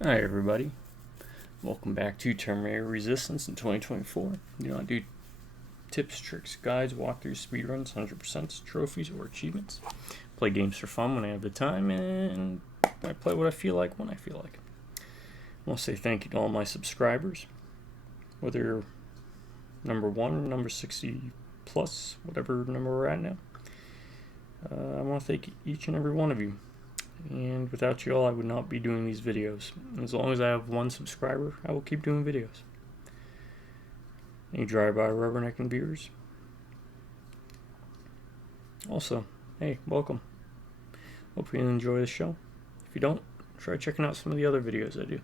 Hi everybody, welcome back to Terminator Resistance in 2024. I do tips, tricks, guides, walkthroughs, speedruns, 100%, trophies, or achievements. Play games for fun when I have the time, and I play what I feel like when I feel like. I want to say thank you to all my subscribers, whether you're number 1 or number 60 plus, whatever number we're at now. I want to thank each and every one of you. And without you all, I would not be doing these videos. As long as I have one subscriber, I will keep doing videos. Any drive-by rubbernecking viewers? Also, hey, welcome. Hope you enjoy the show. If you don't, try checking out some of the other videos I do.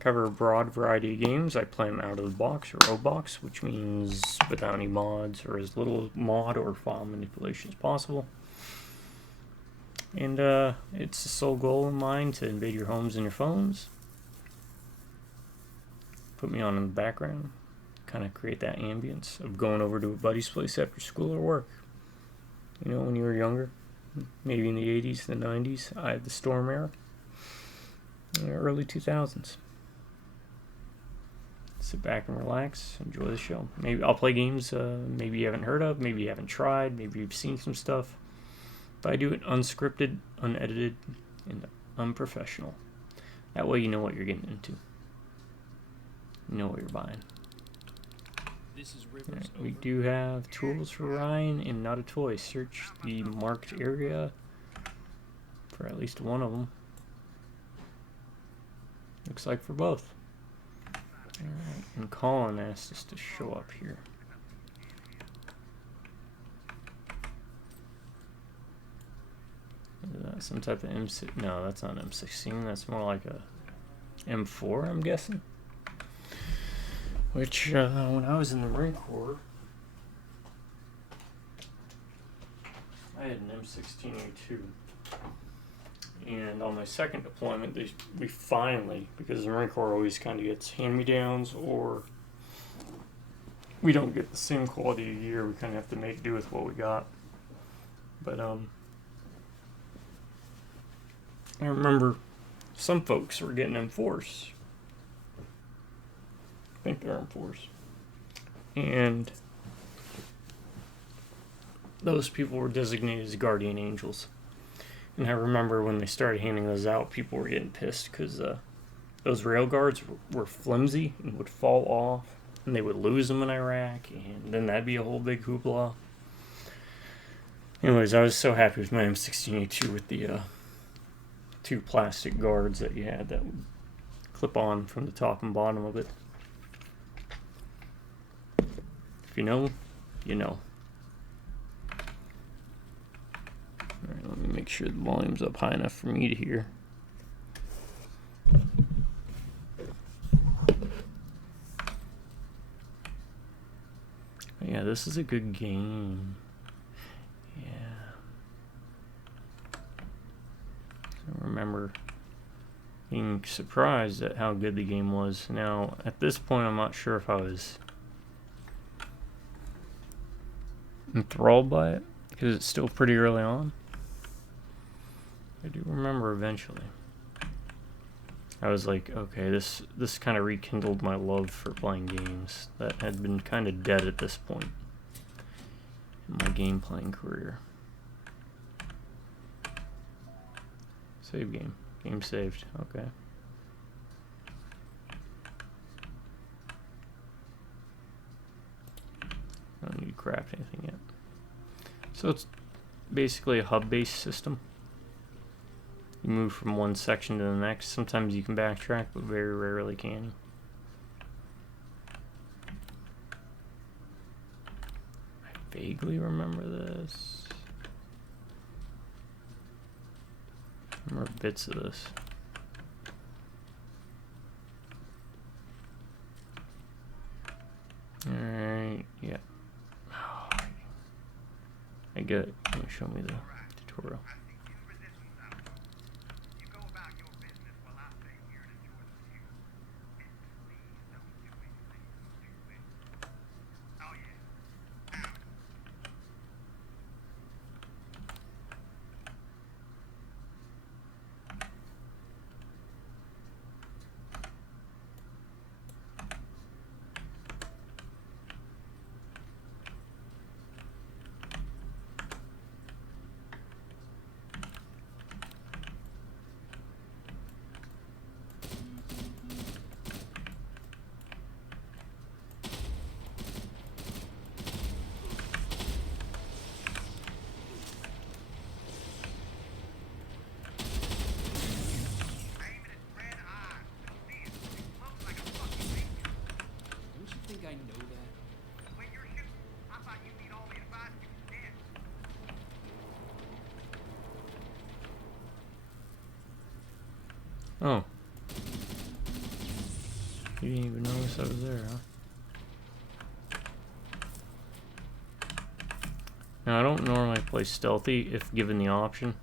Cover a broad variety of games. I play them out of the box or Roblox, which means without any mods or as little mod or file manipulation as possible. And it's the sole goal in mind to invade your homes and your phones. Put me on in the background. Kind of create that ambience of going over to a buddy's place after school or work. You know, when you were younger, maybe in the 80s, the 90s, I had the Storm era. In the early 2000s. Sit back and relax, enjoy the show. Maybe I'll play games maybe you haven't heard of, maybe you haven't tried, maybe you've seen some stuff. But I do it unscripted, unedited, and unprofessional. That way you know what you're getting into. You know what you're buying. Right, we do have tools for Ryan and not a toy. Search the marked area for at least one of them. Looks like for both. Alright, and Colin asked us to show up here. Is that some type of M6? No, that's not M16. That's more like a M4, I'm guessing. Which, when I was in the Marine Corps, I had an M16A2. And on my second deployment, we finally, because the Marine Corps always kind of gets hand-me-downs, or we don't get the same quality of gear, we kind of have to make do with what we got. But, I remember some folks were getting M4s. I think they're M4s. And those people were designated as guardian angels. And I remember when they started handing those out, people were getting pissed because those rail guards were flimsy and would fall off. And they would lose them in Iraq. And then that'd be a whole big hoopla. Anyways, I was so happy with my M16A2 with the 2 plastic guards that you had that would clip on from the top and bottom of it. If you know, you know. Alright, let me make sure the volume's up high enough for me to hear. Yeah, this is a good game. I remember being surprised at how good the game was. Now, at this point, I'm not sure if I was enthralled by it, because it's still pretty early on. I do remember eventually. I was like, okay, this kind of rekindled my love for playing games that had been kind of dead at this point in my game playing career. Save game. Game saved. Okay. I don't need to craft anything yet. So it's basically a hub-based system. You move from one section to the next. Sometimes you can backtrack, but very rarely can you. I vaguely remember this. I remember bits of this. Alright, yeah. I get it. Can you show me the tutorial? Oh. You didn't even notice I was there, huh? Now, I don't normally play stealthy if given the option.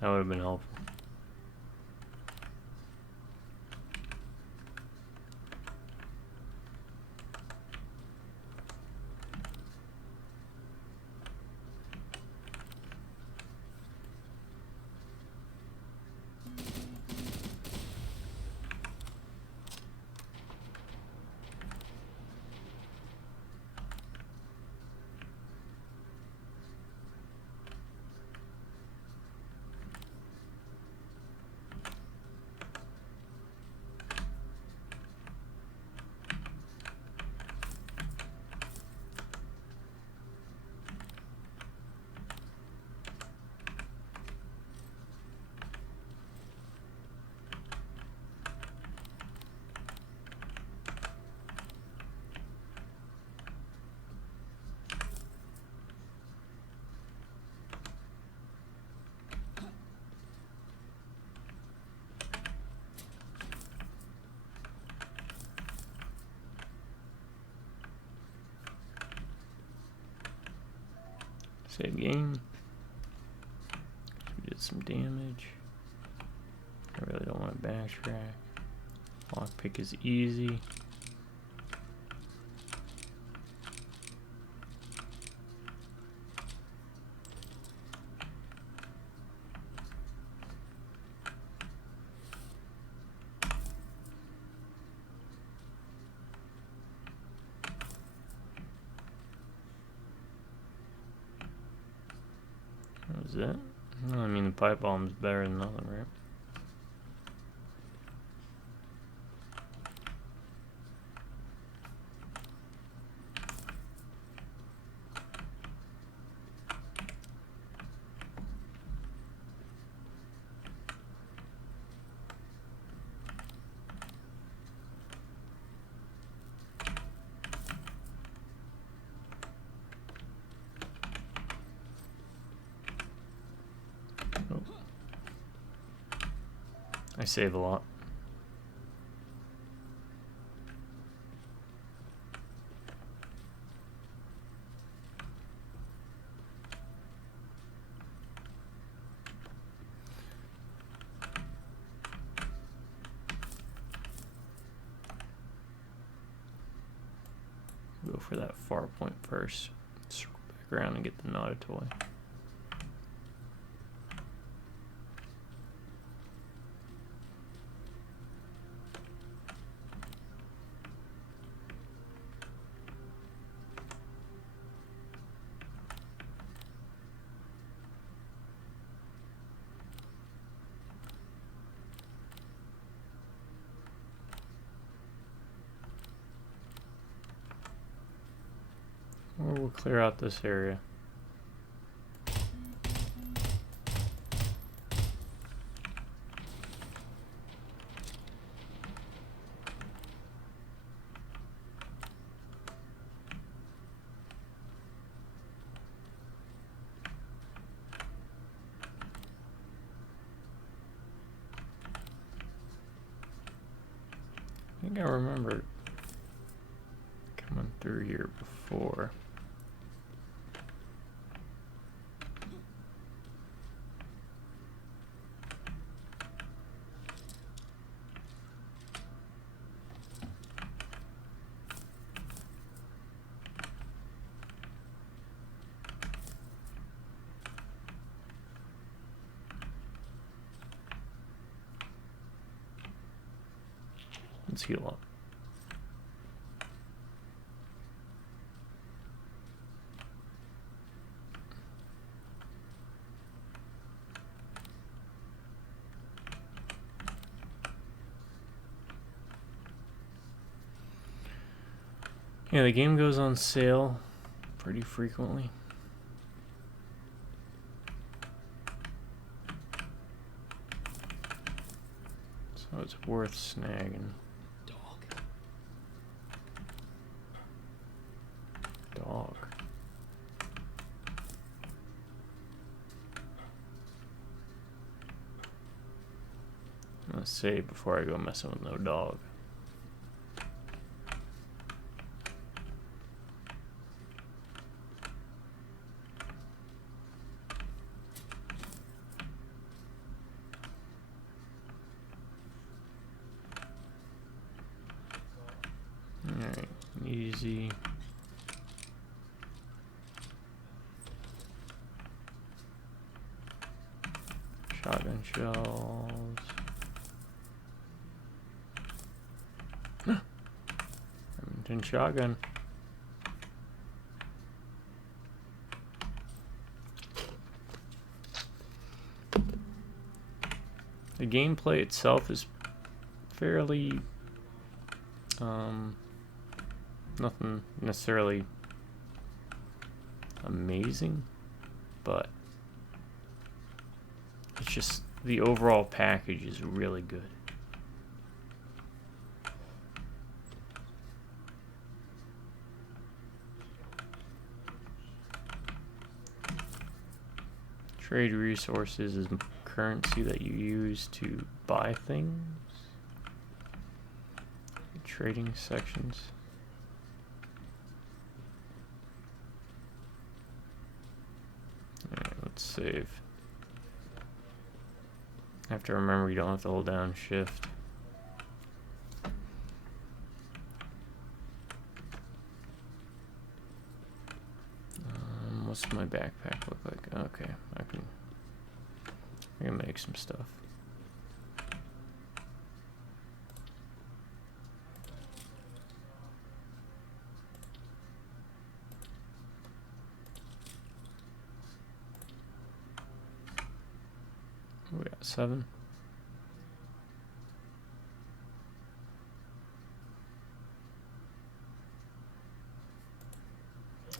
That would have been helpful. Save game. We did some damage. I really don't want to backtrack. Lockpick is easy. What was that? Well, I mean, the pipe bomb's better than nothing, right? I save a lot. Go for that far point first. Circle back around and get the Nada toy. Or we'll clear out this area. I think I remember coming through here before. Let's heal up. Yeah, the game goes on sale pretty frequently. So it's worth snagging. Dog. Let's save before I go messing with no dog. Alright, easy. Shotgun shells. Remington shotgun. The gameplay itself is fairly nothing necessarily amazing, but it's just the overall package is really good. Trade resources is currency that you use to buy things. Trading sections. Alright, let's save. I have to remember you don't have to hold down shift. What's my backpack look like? Okay, I can make some stuff. We got 7.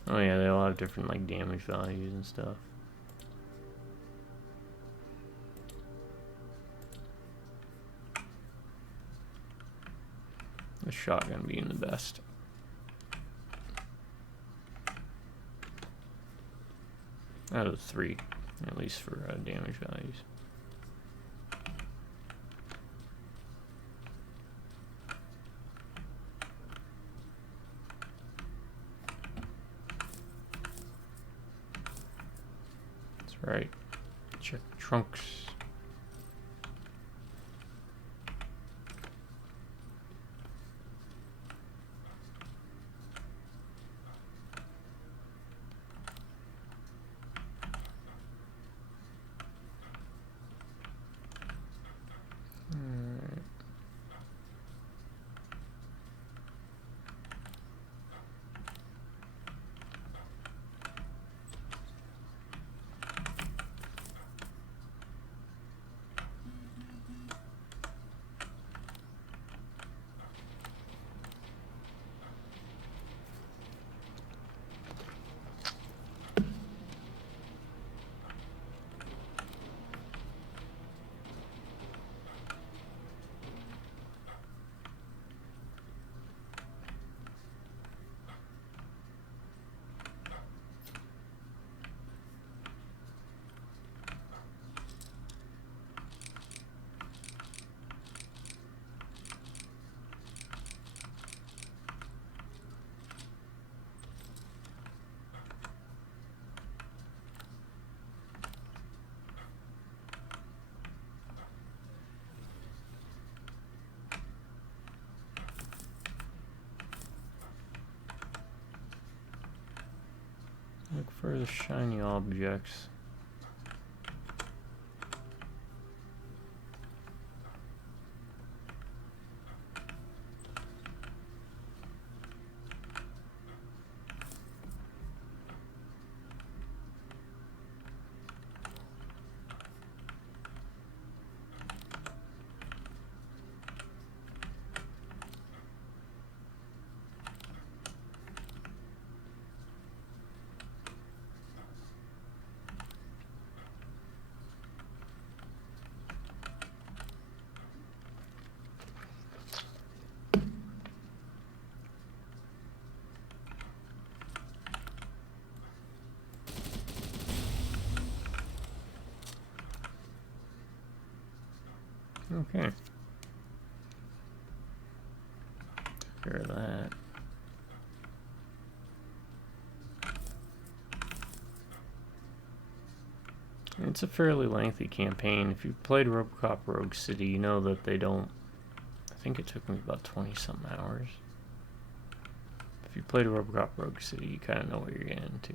Oh yeah, they all have different like damage values and stuff. The shotgun being the best. Out of the 3, at least for damage values. That's right. Check trunks. Look for the shiny objects. Okay. Take care of that. It's a fairly lengthy campaign. If you've played RoboCop Rogue City, you know that they don't... I think it took me about 20-something hours. If you played RoboCop Rogue City, you kind of know what you're getting into.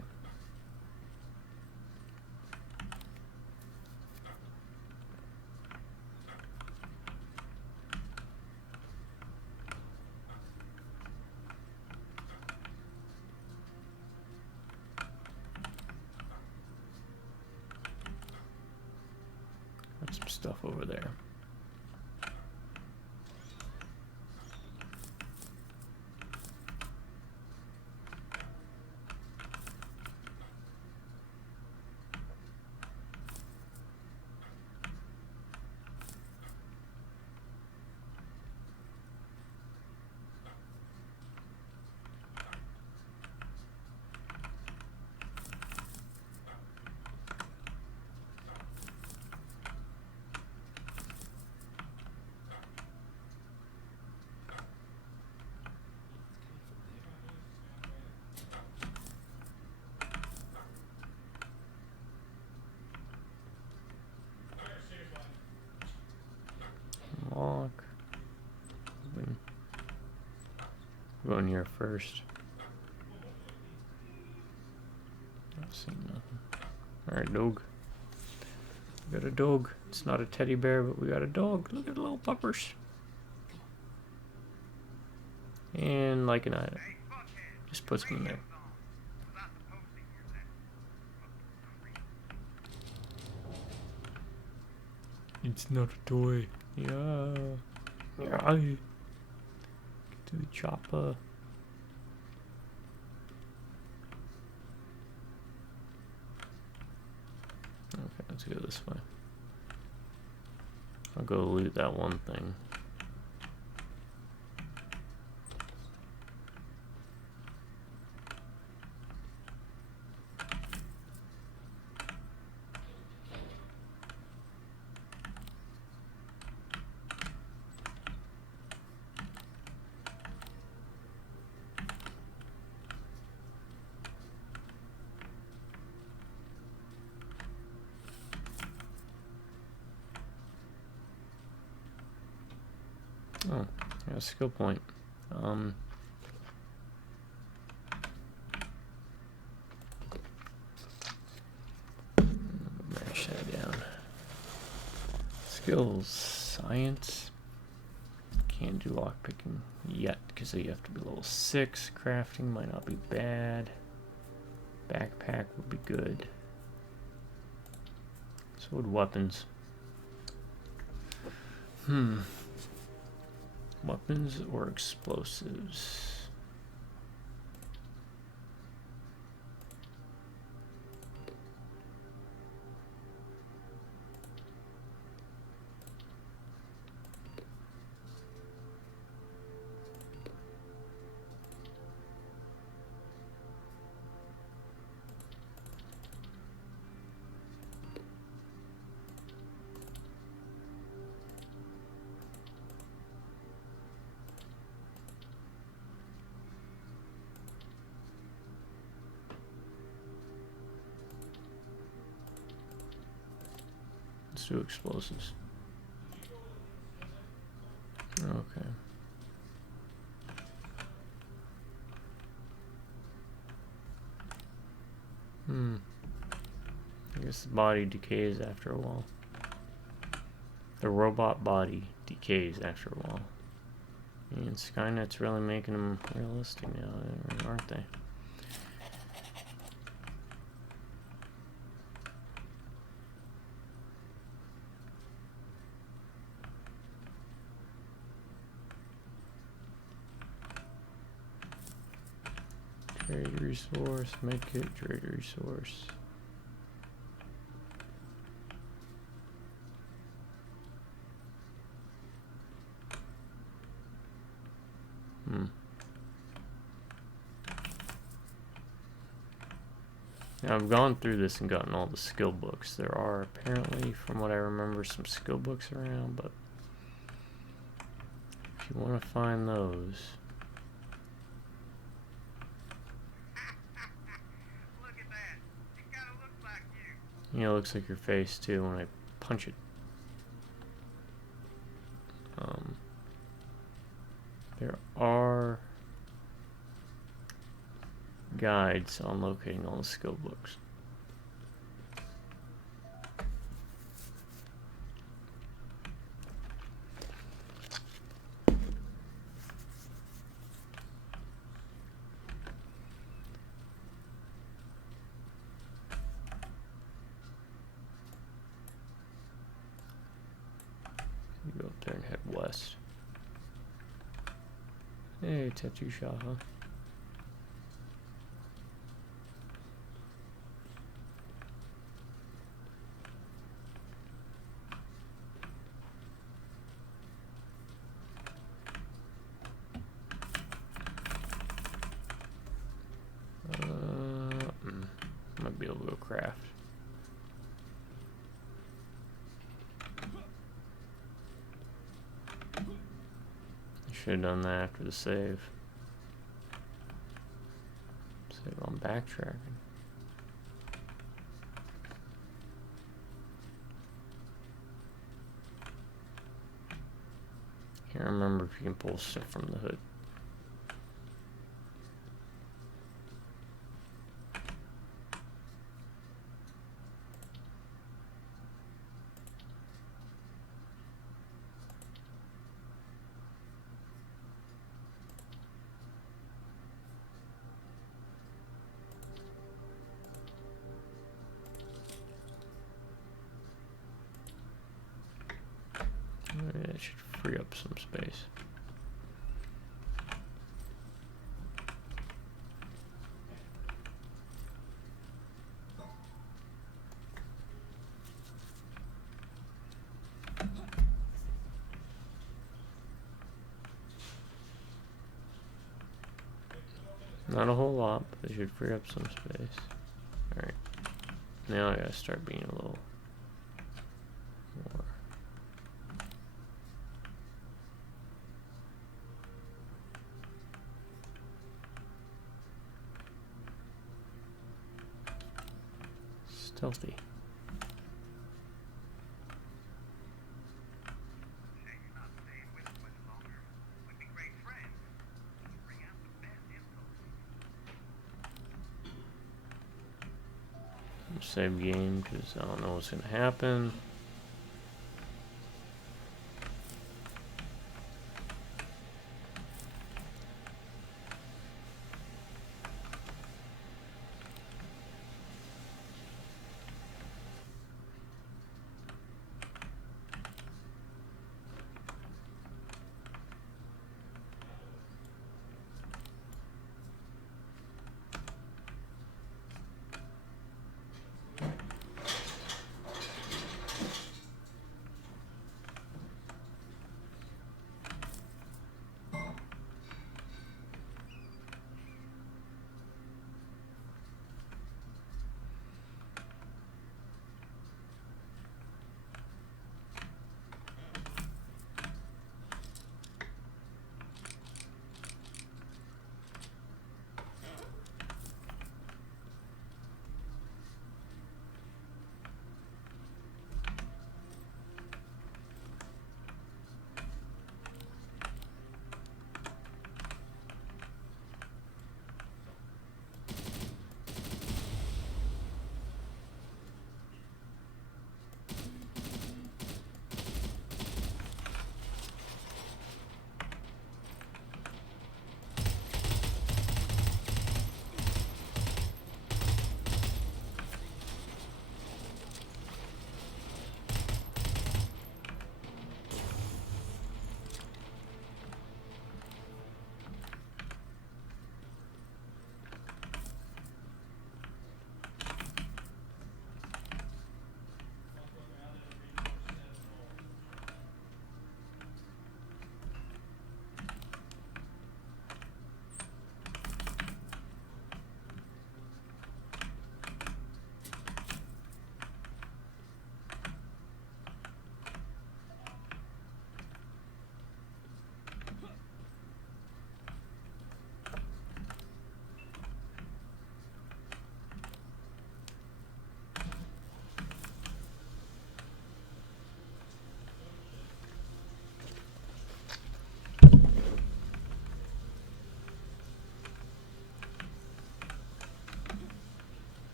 Got some stuff over there. Walk. Go in here first. Not seeing nothing. Alright, dog. We got a dog. It's not a teddy bear, but we got a dog. Look at the little puppers. And like an item. Just puts them in there. It's not a toy. Yeah. Yeah. Get to the chopper. Okay, let's go this way. I'll go loot that one thing. Oh, yeah, skill point. Mash that down. Skills, science. Can't do lockpicking yet because you have to be level 6. Crafting might not be bad. Backpack would be good. So would weapons. Weapons or explosives? Let's do explosives. Okay. I guess the body decays after a while. The robot body decays after a while. And Skynet's really making them realistic now, aren't they? Trade resource, medkit, trade resource. Now I've gone through this and gotten all the skill books. There are apparently, from what I remember, some skill books around, but you want to find those. Look at that. It kind of looks like you. You know, it looks like your face too when I punch it. There are guides on locating all the skill books. You go up there and head west. Hey, tattoo shop, huh? Might be able to go craft. Should have done that after the save. Save on backtracking. Can't remember if you can pull stuff from the hood. It should free up some space. Not a whole lot, but it should free up some space. Alright. Now I gotta start being a little more. Stealthy. Shame you're not staying with us much longer. We'd be great friends. You bring out the best info. Save game because I don't know what's gonna happen.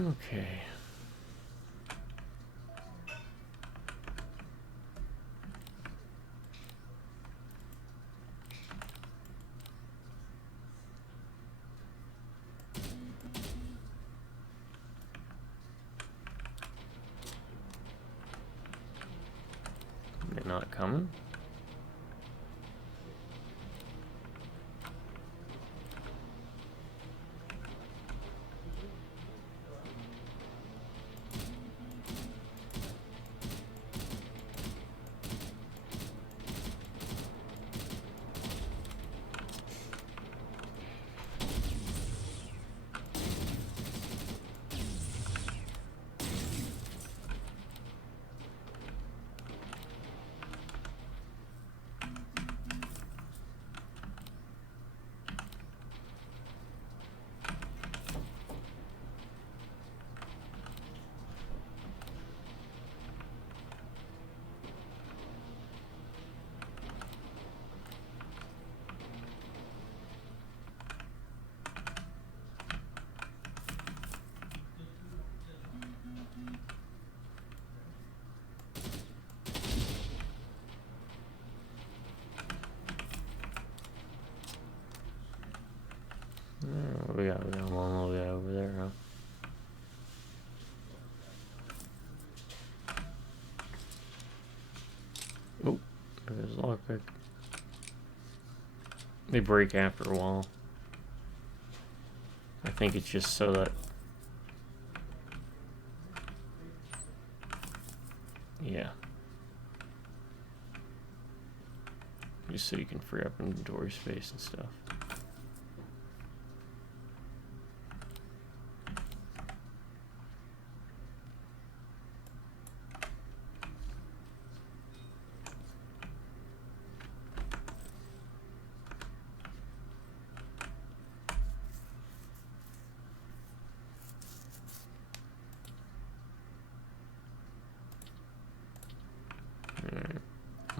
Okay. They're not coming. Oh, we got one little guy over there, huh? Oh, there's a lockpick. They break after a while. I think it's just so that... Yeah. Just so you can free up inventory space and stuff.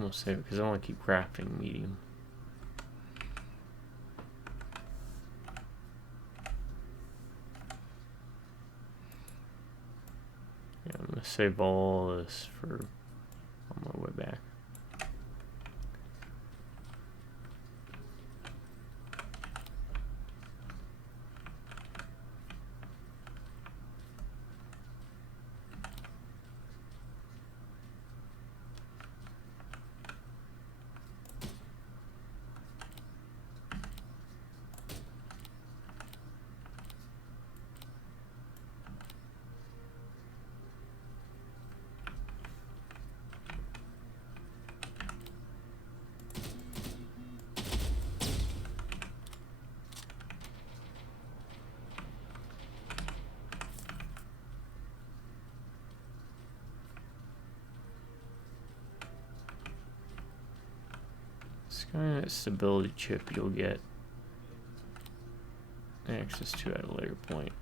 I'm gonna save it because I want to keep crafting medium. Yeah, I'm gonna save all this for on my way back. Skynet stability chip you'll get access to at a later point.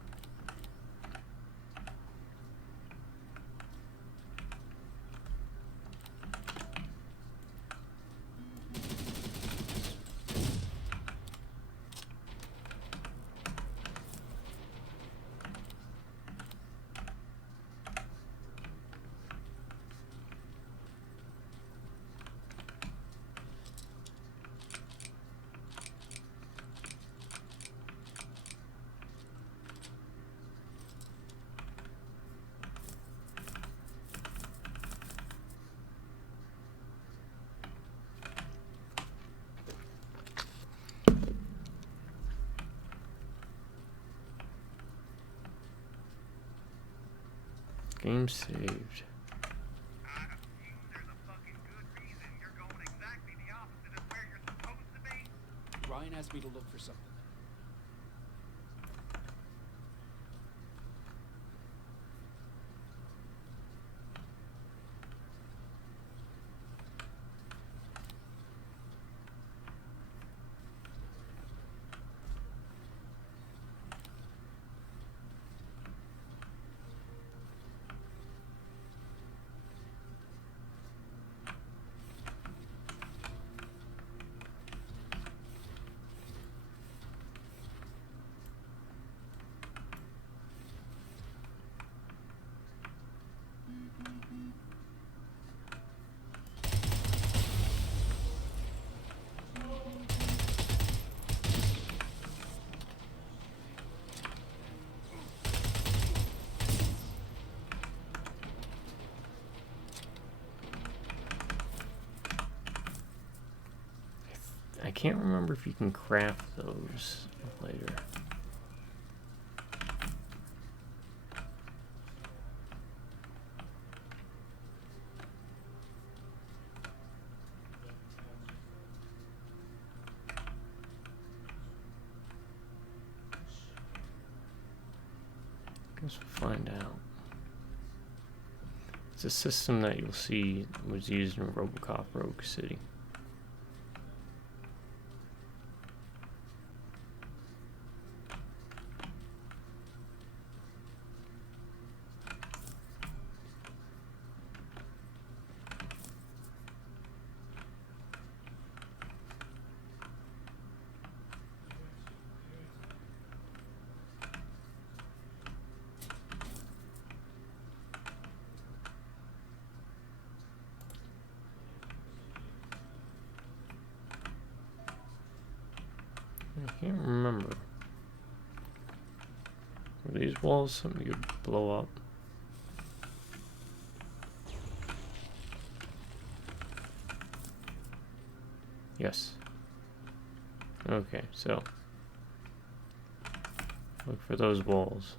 Game saved. There's a fucking good reason you're going exactly the opposite of where you're supposed to be. Ryan asked me to look for something. I can't remember if you can craft those later. Guess we'll find out. It's a system that you'll see was used in RoboCop Rogue City. I can't remember. Were these walls something you could blow up? Yes. Okay, so look for those walls.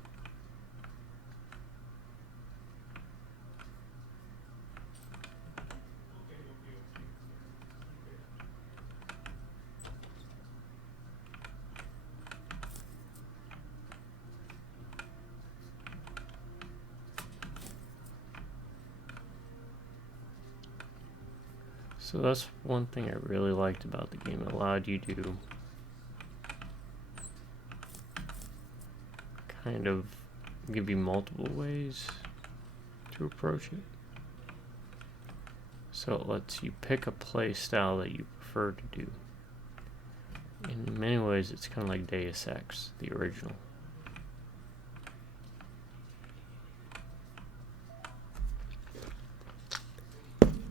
So that's one thing I really liked about the game. It allowed you to kind of give you multiple ways to approach it. So it lets you pick a play style that you prefer to do. In many ways, it's kind of like Deus Ex, the original.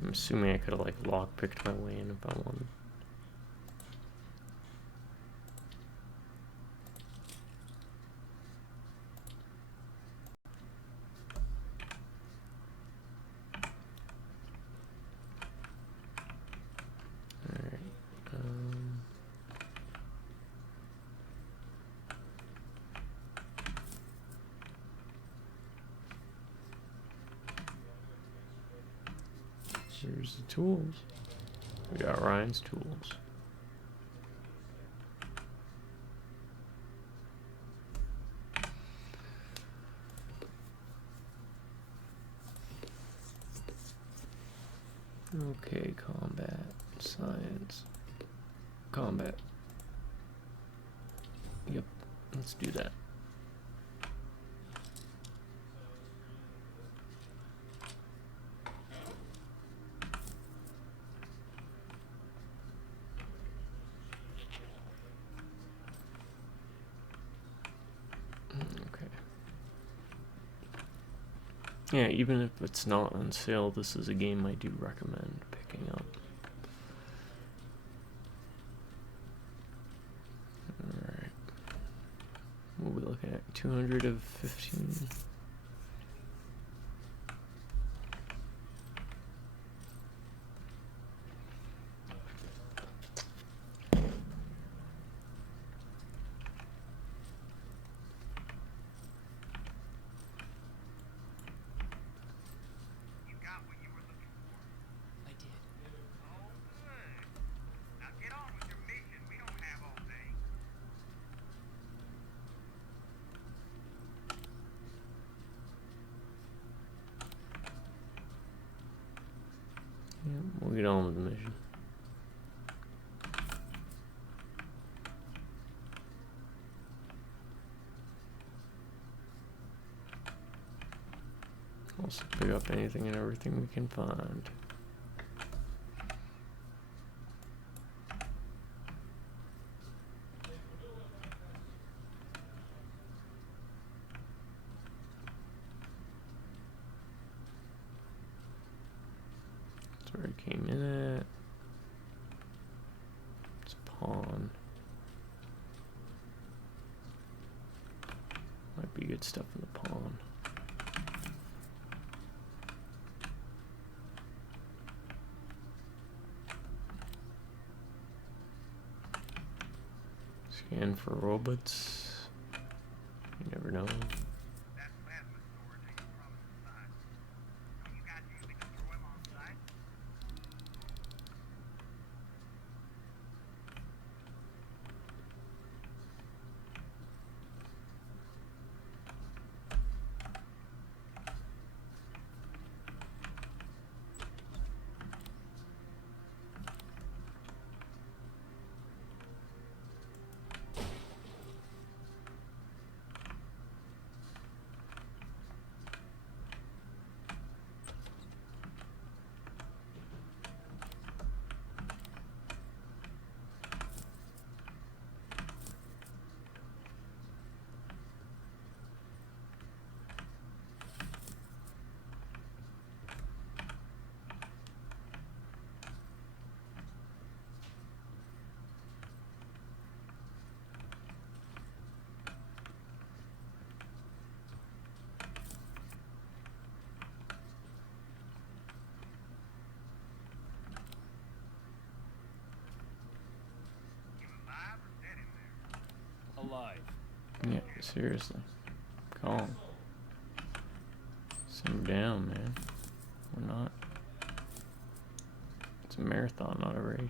I'm assuming I could have like lockpicked my way in if I wanted. Alright. Here's the tools. We got Ryan's tools. Okay, combat, science, combat. Yep, let's do that. Yeah, even if it's not on sale, this is a game I do recommend picking up. Alright. What are we looking at? 200 of 15? You got what you were looking for. I did. Oh, good. Now get on with your mission. We don't have all day. Yeah, we'll get on with the mission. Also pick up anything and everything we can find. That's where I came in at. It's a pawn. Might be good stuff in the pawn. Scan for robots. You never know. That's plasma storage that you promised inside. Don't you guys usually destroy them on site? You alive or dead in there? Alive. Yeah, seriously. Calm. Simmer down, man. We're not. It's a marathon, not a race.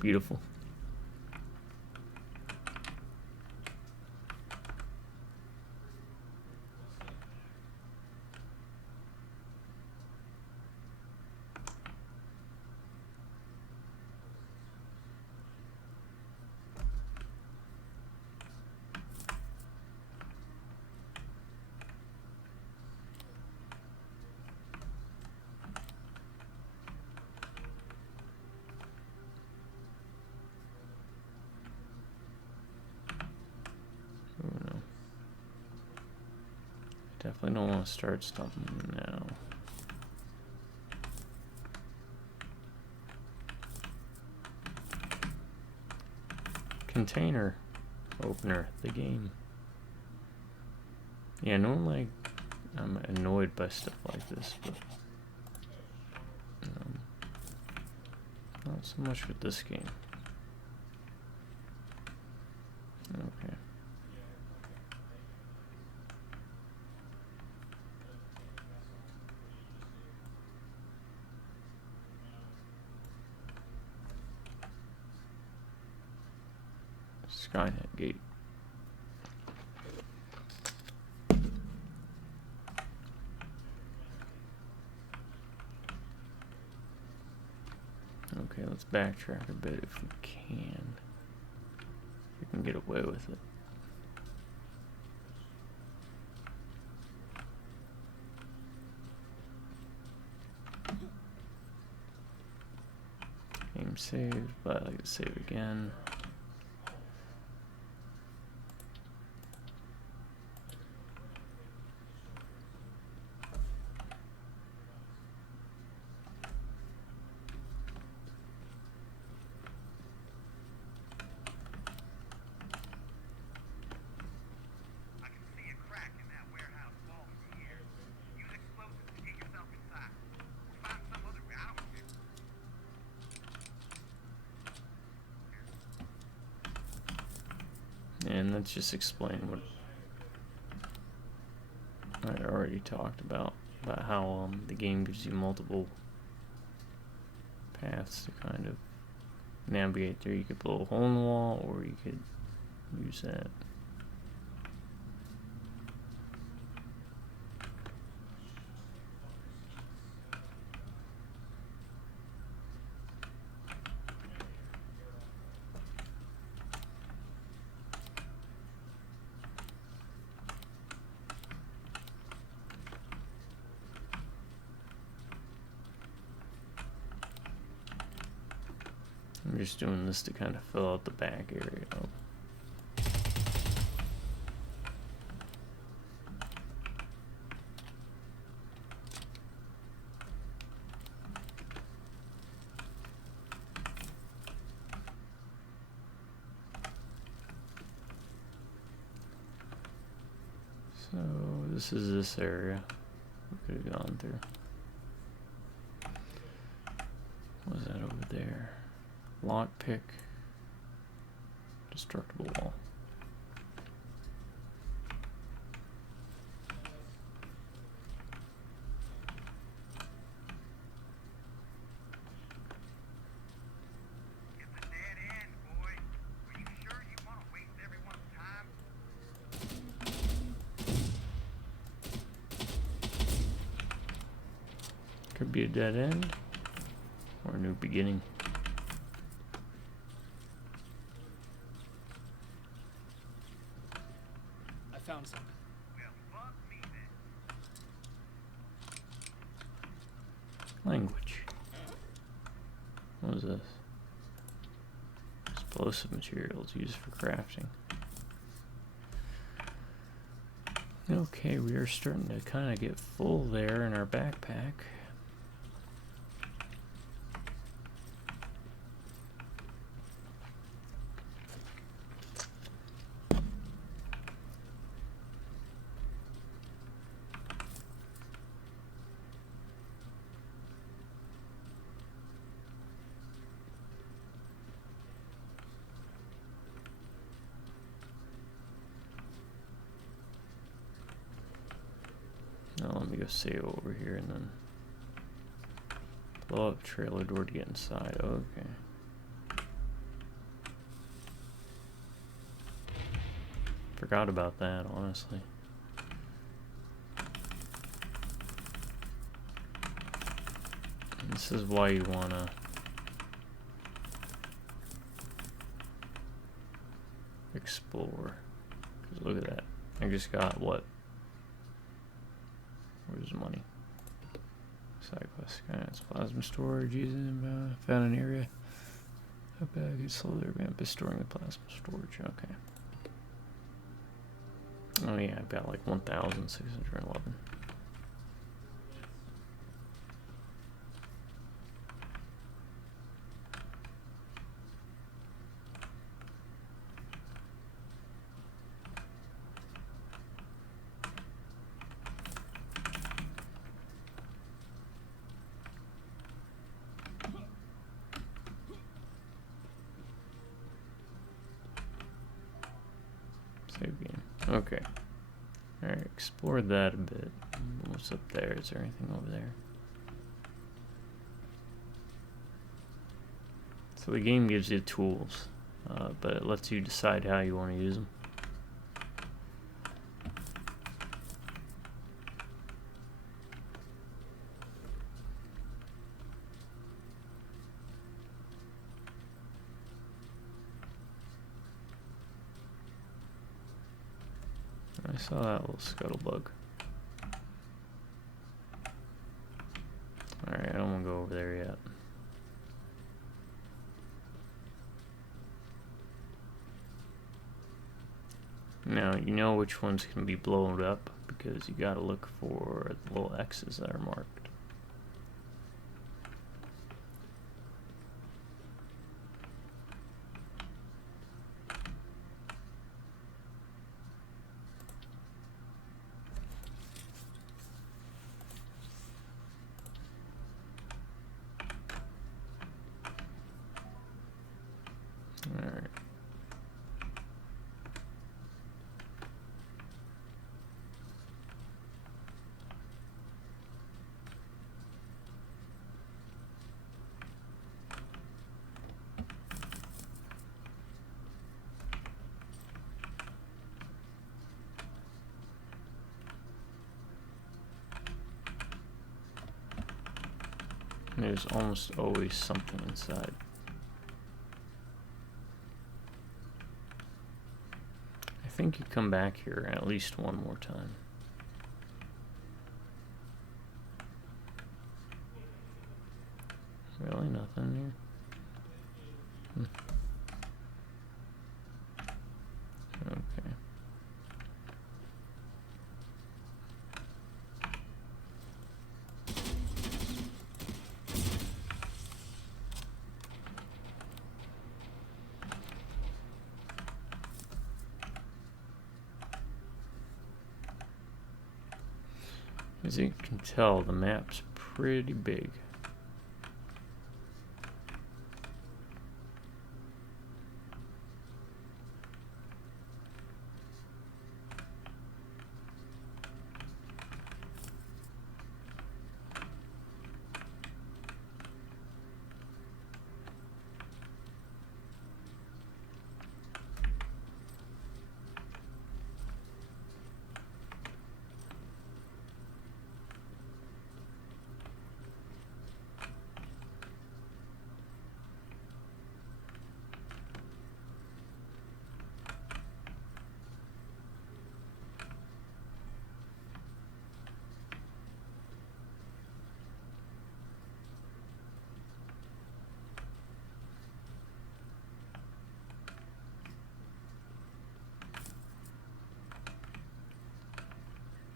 Beautiful. Oh no. Definitely don't want to start something now. Container opener, the game. Yeah, normally I'm annoyed by stuff like this, but not so much with this game. Okay. Skynet gate. Okay, let's backtrack a bit if we can. If we can get away with it. Game saved, but I like to save again. I can see a crack in that warehouse wall from here. Use explosives to get yourself inside. Or find some other way. I don't care. And let's just explain what I already talked about how the game gives you multiple paths to kind of navigate through. You could blow a hole in the wall, or you could use that. I'm just doing this to kind of fill out the back area. So this is this area we could have gone through. What was that over there? Lockpick. Destructible wall. It's a dead end, boy. Are you sure you want to waste everyone's time? Could be a dead end or a new beginning. I found something. Well, fuck me then. Language. What is this? Explosive materials used for crafting. Okay, we are starting to kind of get full there in our backpack. Now let me go save over here and then blow up trailer door to get inside. Okay. Forgot about that, honestly. And this is why you wanna explore. 'Cause look at that. I just got what? Where's the money? Side quest. It's plasma storage using found an area. How bad I could slow their ramp is storing the plasma storage. Okay. Oh yeah, I've got like 1,611. Save game. Okay. Alright, explored that a bit. What's up there? Is there anything over there? So the game gives you tools, but it lets you decide how you want to use them. I saw that little scuttlebug. Alright, I don't want to go over there yet. Now, you know which ones can be blown up because you gotta look for the little X's that are marked. Alright. There's almost always something inside. I think you come back here at least one more time. Really? Nothing here? Okay. As you can tell, the map's pretty big.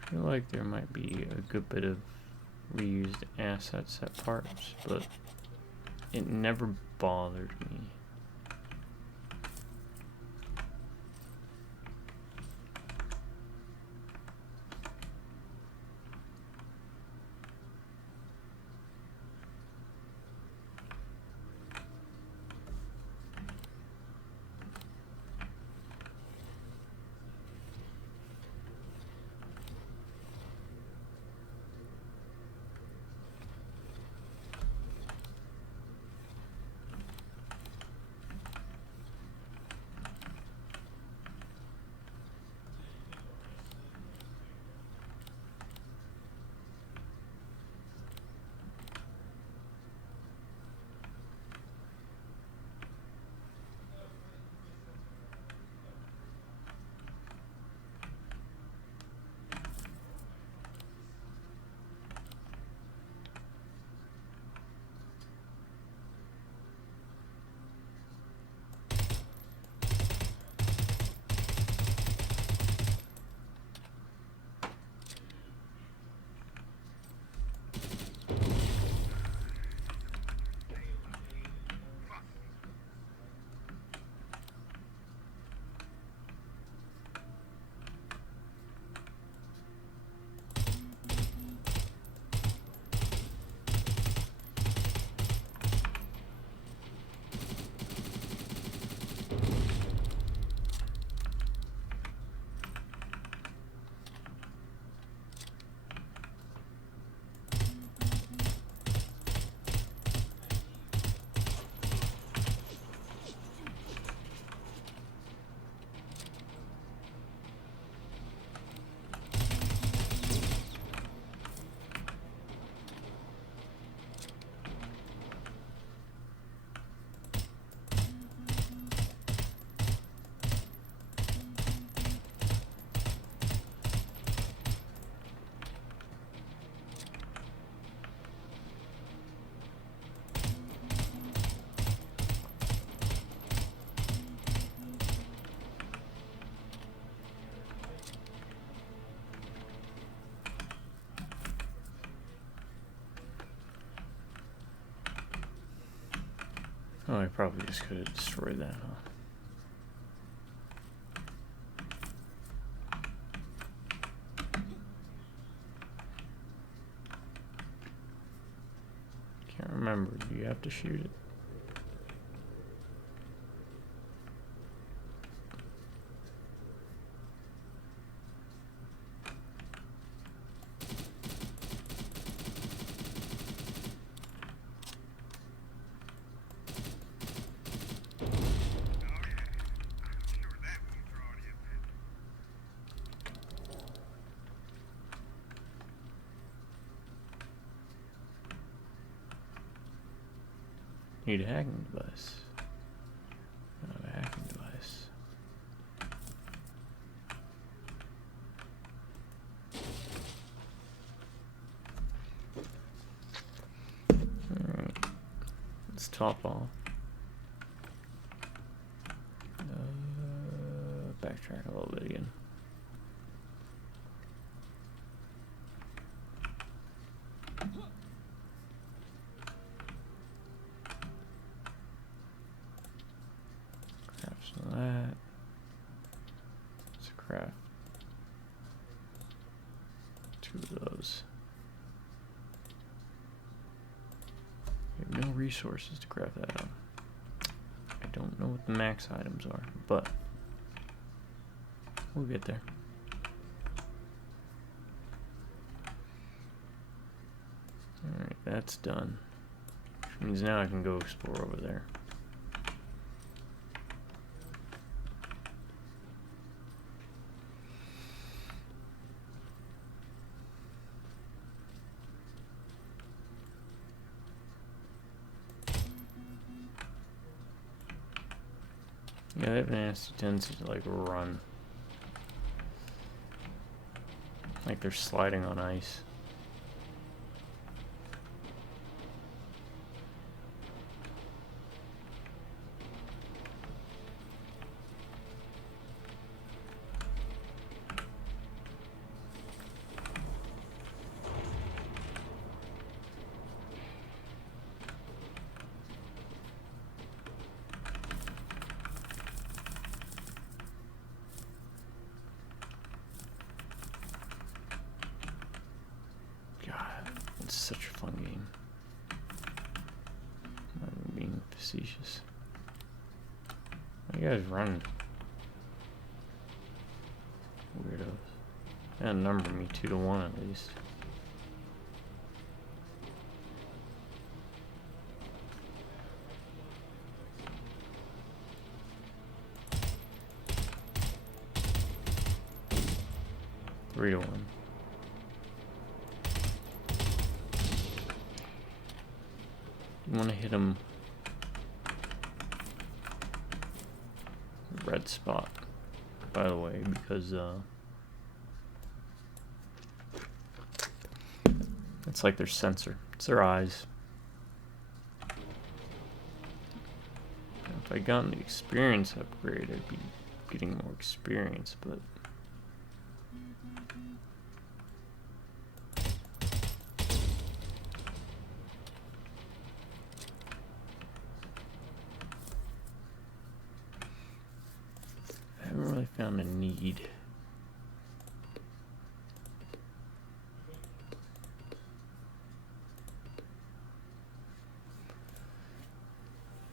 I feel like there might be a good bit of reused assets at parts, but it never bothered me. Oh, I probably just could have destroyed that, huh? Can't remember. Do you have to shoot it? Need a hacking device. Not a hacking device. Alright. Let's top off. Backtrack a little bit again. Craft some of that. Let's craft 2 of those. resources to craft that up. I don't know what the max items are, but we'll get there. Alright, that's done. Which means now I can go explore over there. Yeah, they have a nasty tendency to like run. Like they're sliding on ice. It's such a fun game. I'm being facetious. You guys running? Weirdos. Yeah, number me 2-1 at least. Three to 1. You want to hit him red spot, by the way, because it's like their sensor. It's their eyes. If I got the experience upgrade, I'd be getting more experience, but I haven't really found a need.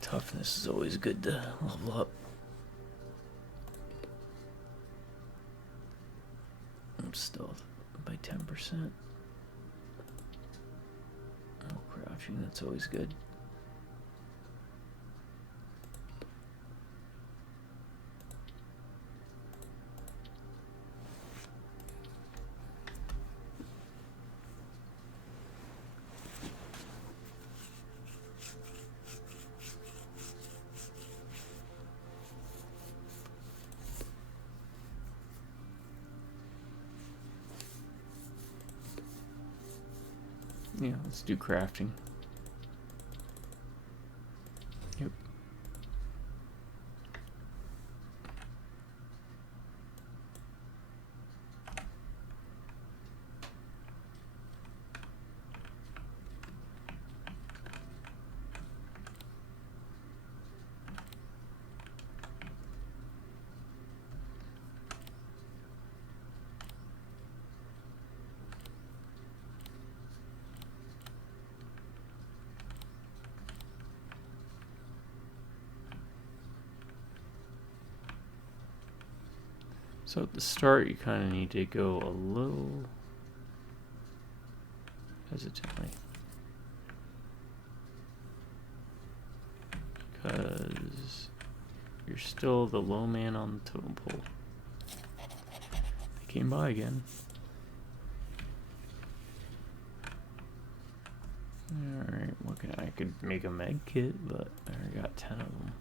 Toughness is always good to level up. I'm still by 10%. Oh, crouching, that's always good. Yeah, let's do crafting. Yep. So at the start, you kind of need to go a little hesitantly, because you're still the low man on the totem pole. They came by again. Alright, I could make a med kit, but I already got 10 of them.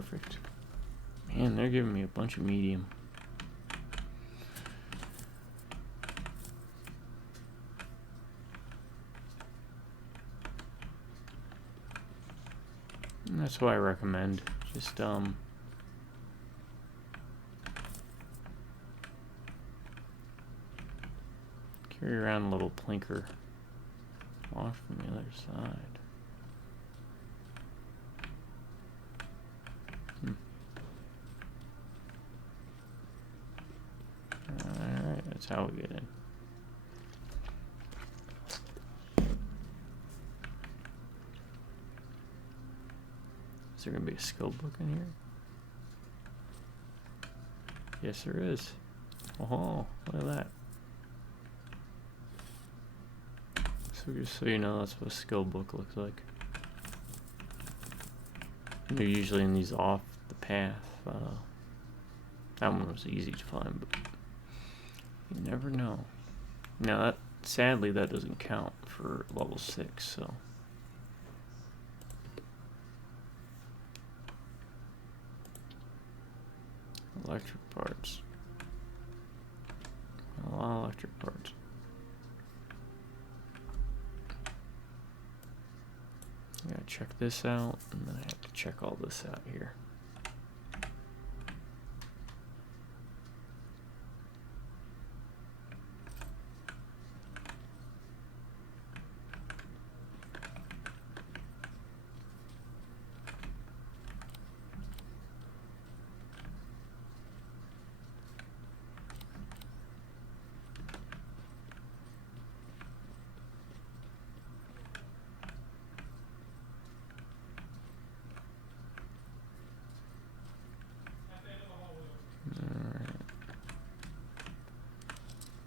perfect. Man, they're giving me a bunch of medium. And that's what I recommend. Just carry around a little plinker off from the other side. Alright, that's how we get in. Is there going to be a skill book in here? Yes, there is. Oh, look at that. So just so you know, that's what a skill book looks like. They're usually in these off the path. That one was easy to find, but you never know. Now, that sadly that doesn't count for level 6, so. Electric parts. A lot of electric parts. I gotta check this out, and then I have to check all this out here.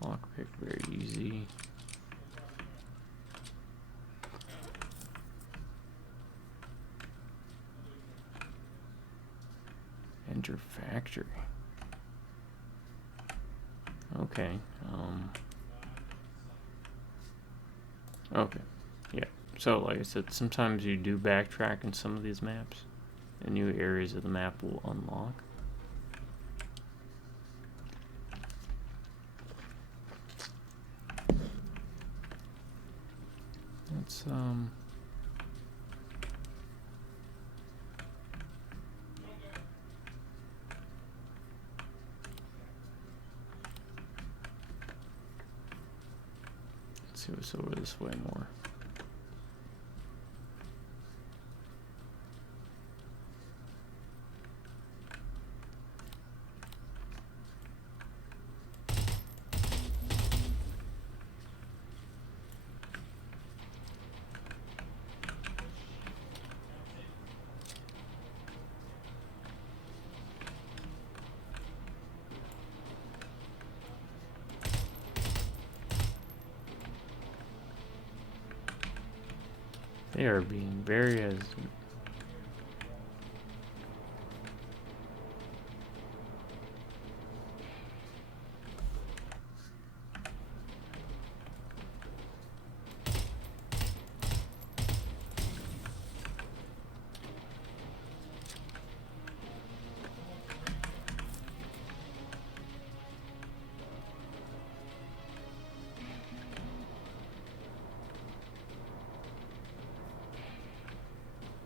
Lockpick, very easy. Enter factory. Okay. Okay. Yeah. So, like I said, sometimes you do backtrack in some of these maps, and new areas of the map will unlock. Let's see what's over this way more. They are being very hesitant.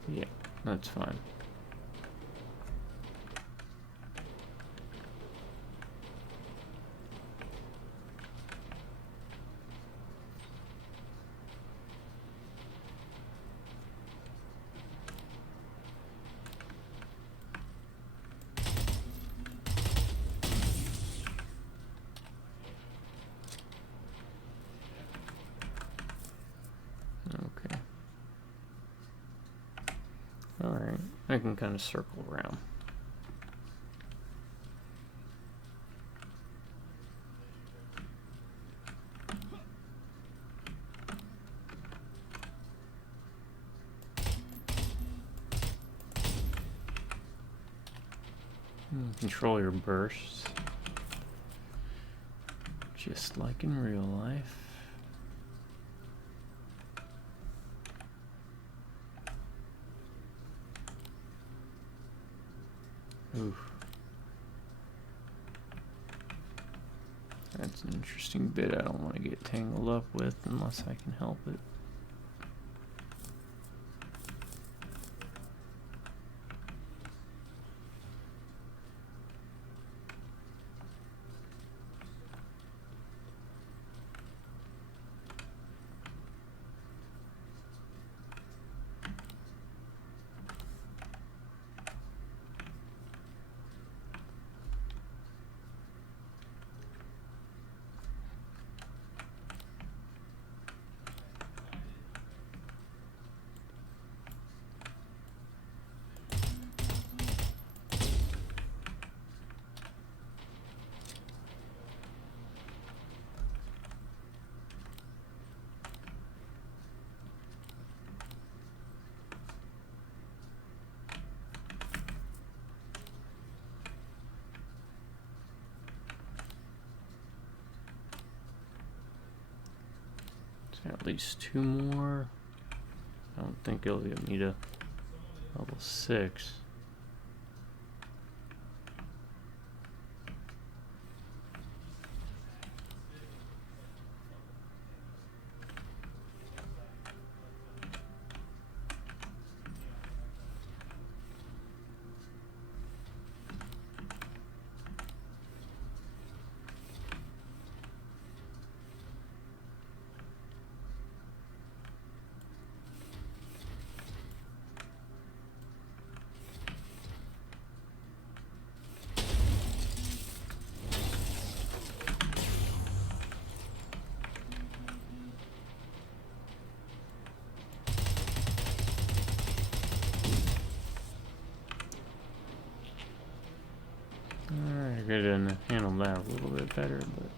Yeah, that's fine. Okay. Alright, I can kind of circle around. Control your bursts. Just like in real life. Oof. That's an interesting bit I don't want to get tangled up with unless I can help it. At least 2 more. I don't think it'll get me to level 6. Alright, I could handle that a little bit better, but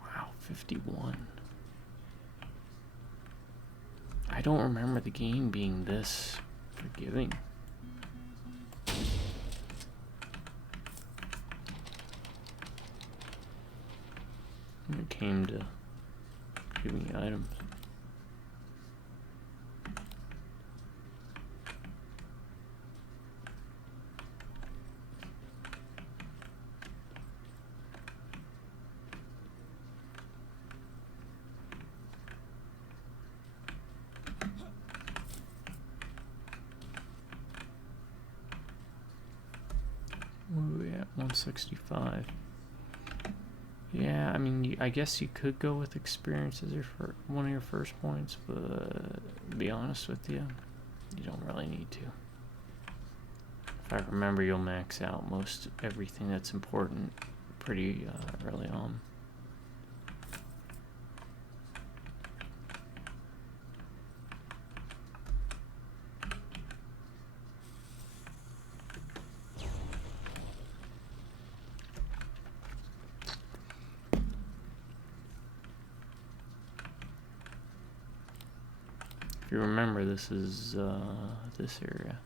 wow, 51. I don't remember the game being this forgiving. When it came to giving you items. What are we at? 165. Yeah, I mean, I guess you could go with experience as one of your first points, but to be honest with you, you don't really need to. If I remember, you'll max out most everything that's important pretty early on. If you remember, this is this area.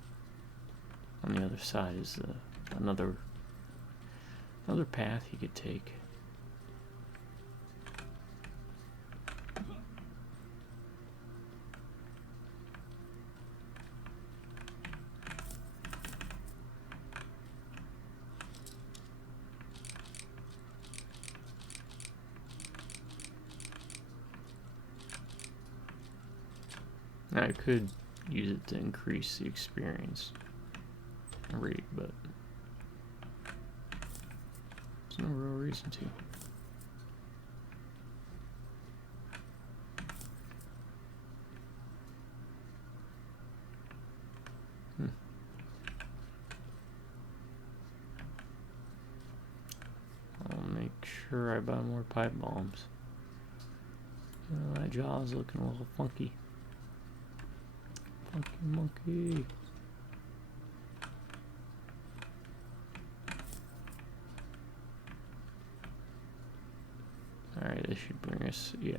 On the other side is another path you could take. I could use it to increase the experience rate, but there's no real reason to. I'll make sure I buy more pipe bombs. My jaw's looking a little funky. Funky monkey. Alright, this should bring us, yeah.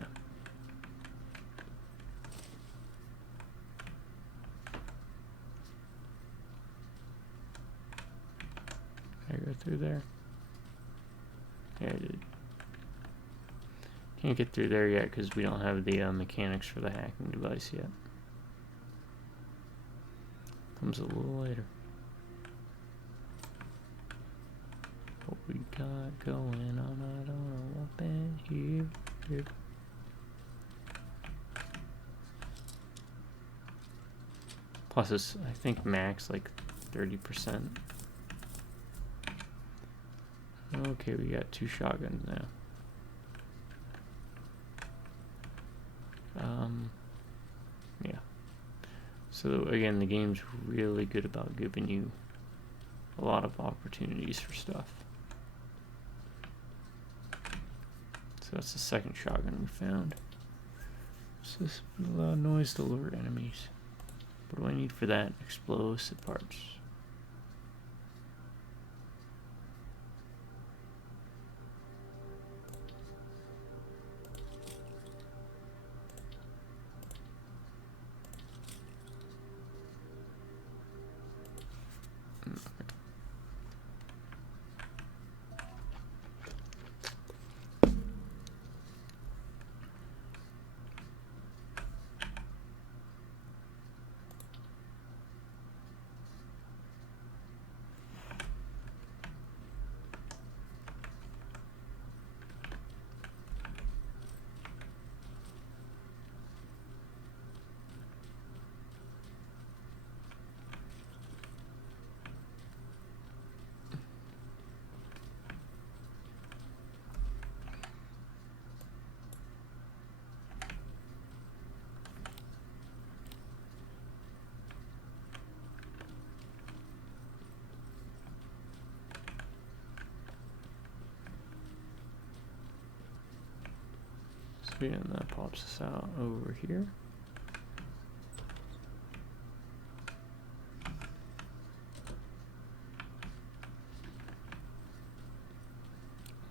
Can I go through there? Yeah, I did. Can't get through there yet because we don't have the mechanics for the hacking device yet. comes a little later. What we got going on, I don't know what been here. Plus it's, I think, max like 30%. Okay, we got 2 shotguns now. Yeah. So again, the game's really good about giving you a lot of opportunities for stuff. So that's the second shotgun we found. So this is a lot of noise to lure enemies. What do I need for that? Explosive parts. And that pops us out over here.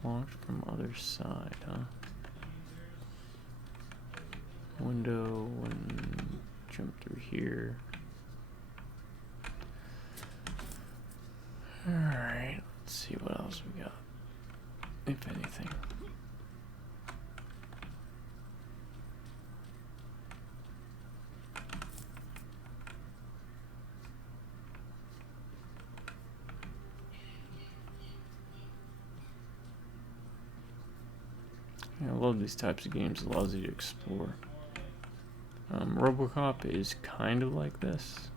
Launch from other side, huh? Window and jump through here. Alright, let's see what else we got, if anything. I love these types of games. It allows you to explore. RoboCop is kind of like this,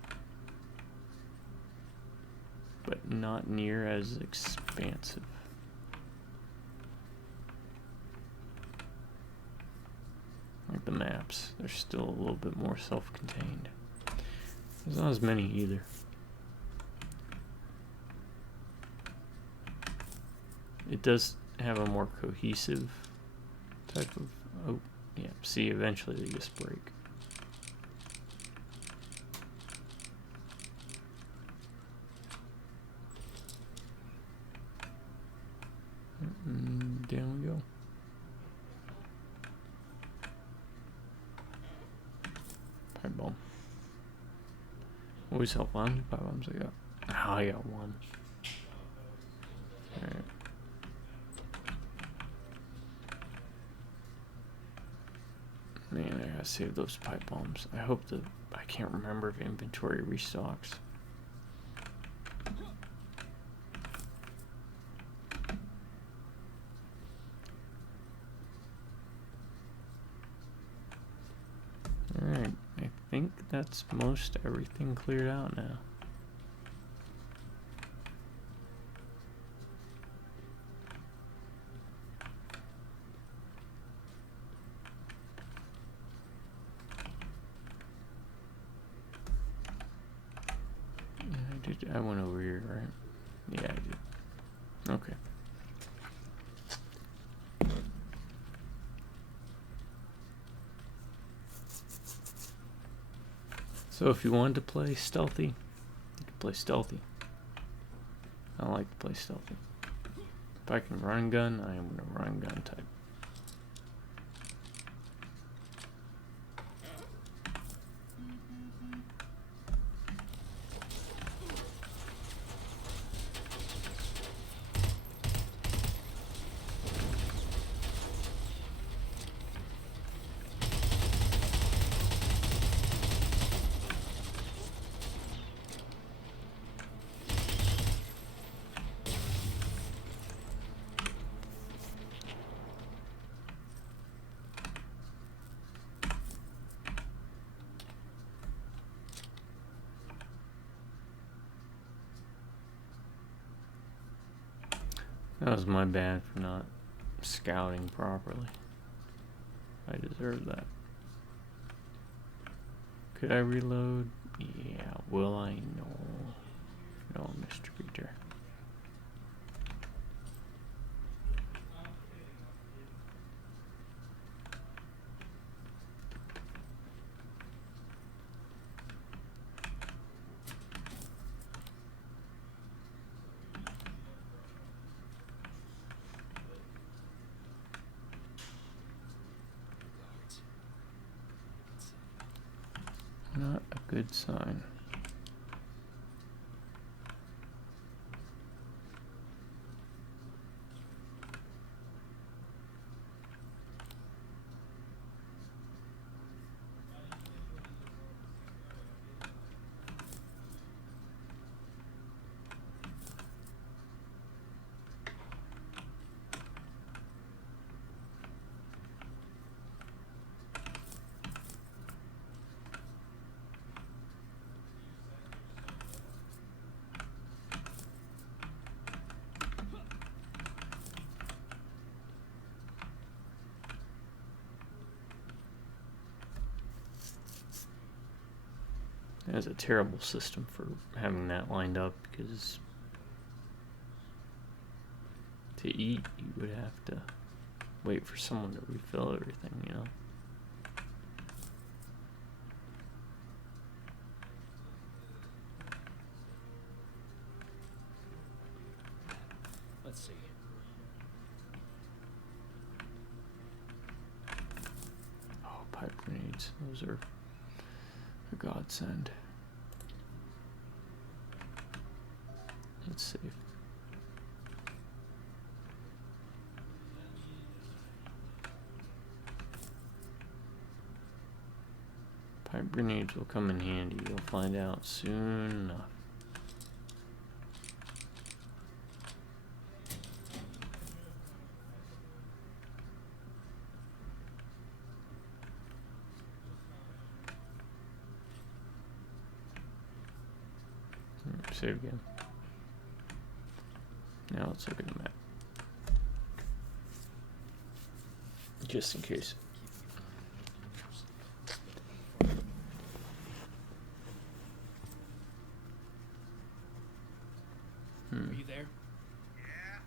but not near as expansive. Like the maps, they're still a little bit more self-contained. There's not as many either. It does have a more cohesive type of, oh yeah, see, eventually they just break. Down we go. Pipe bomb. Always help. How many pipe bombs I got? Oh, I got one. Alright. Man, I gotta save those pipe bombs. I hope that I can't remember if inventory restocks. Alright, I think that's most everything cleared out now. I went over here, right? Yeah, I did. Okay. So if you wanted to play stealthy, you can play stealthy. I like to play stealthy. If I can run and gun, I am a run and gun type. That was my bad for not scouting properly. I deserve that. Could I reload? Yeah, will I? No. No, Mr. Peter. Not a good sign. That's a terrible system for having that lined up, because to eat you would have to wait for someone to refill everything, you know? Let's see. Oh, pipe grenades. Those are a godsend. Let's save. Pipe grenades will come in handy. You'll find out soon enough. Save again. Now let's look at the map. Just in case. Are you there? Yeah?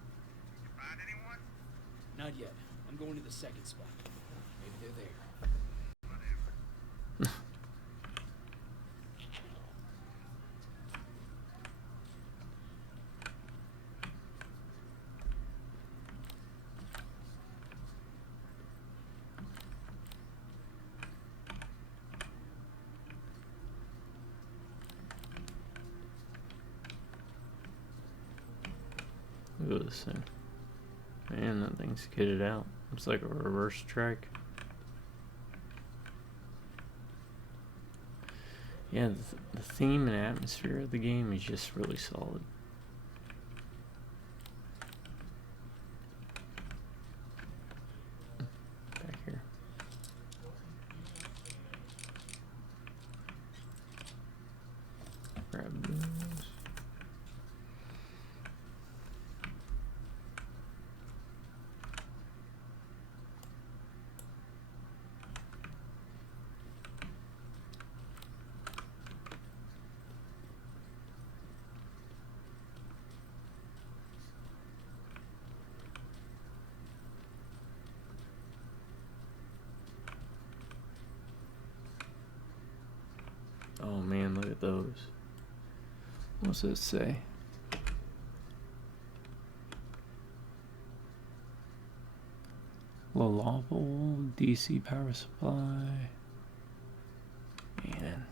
Did you find anyone? Not yet. I'm going to the second spot. Maybe they're there. Whatever. Look at this thing. Man, that thing's kitted out. Looks like a reverse strike. Yeah, the theme and atmosphere of the game is just really solid. Back here. Grab those. Oh man, look at those. What's it say? Low level DC power supply. Man.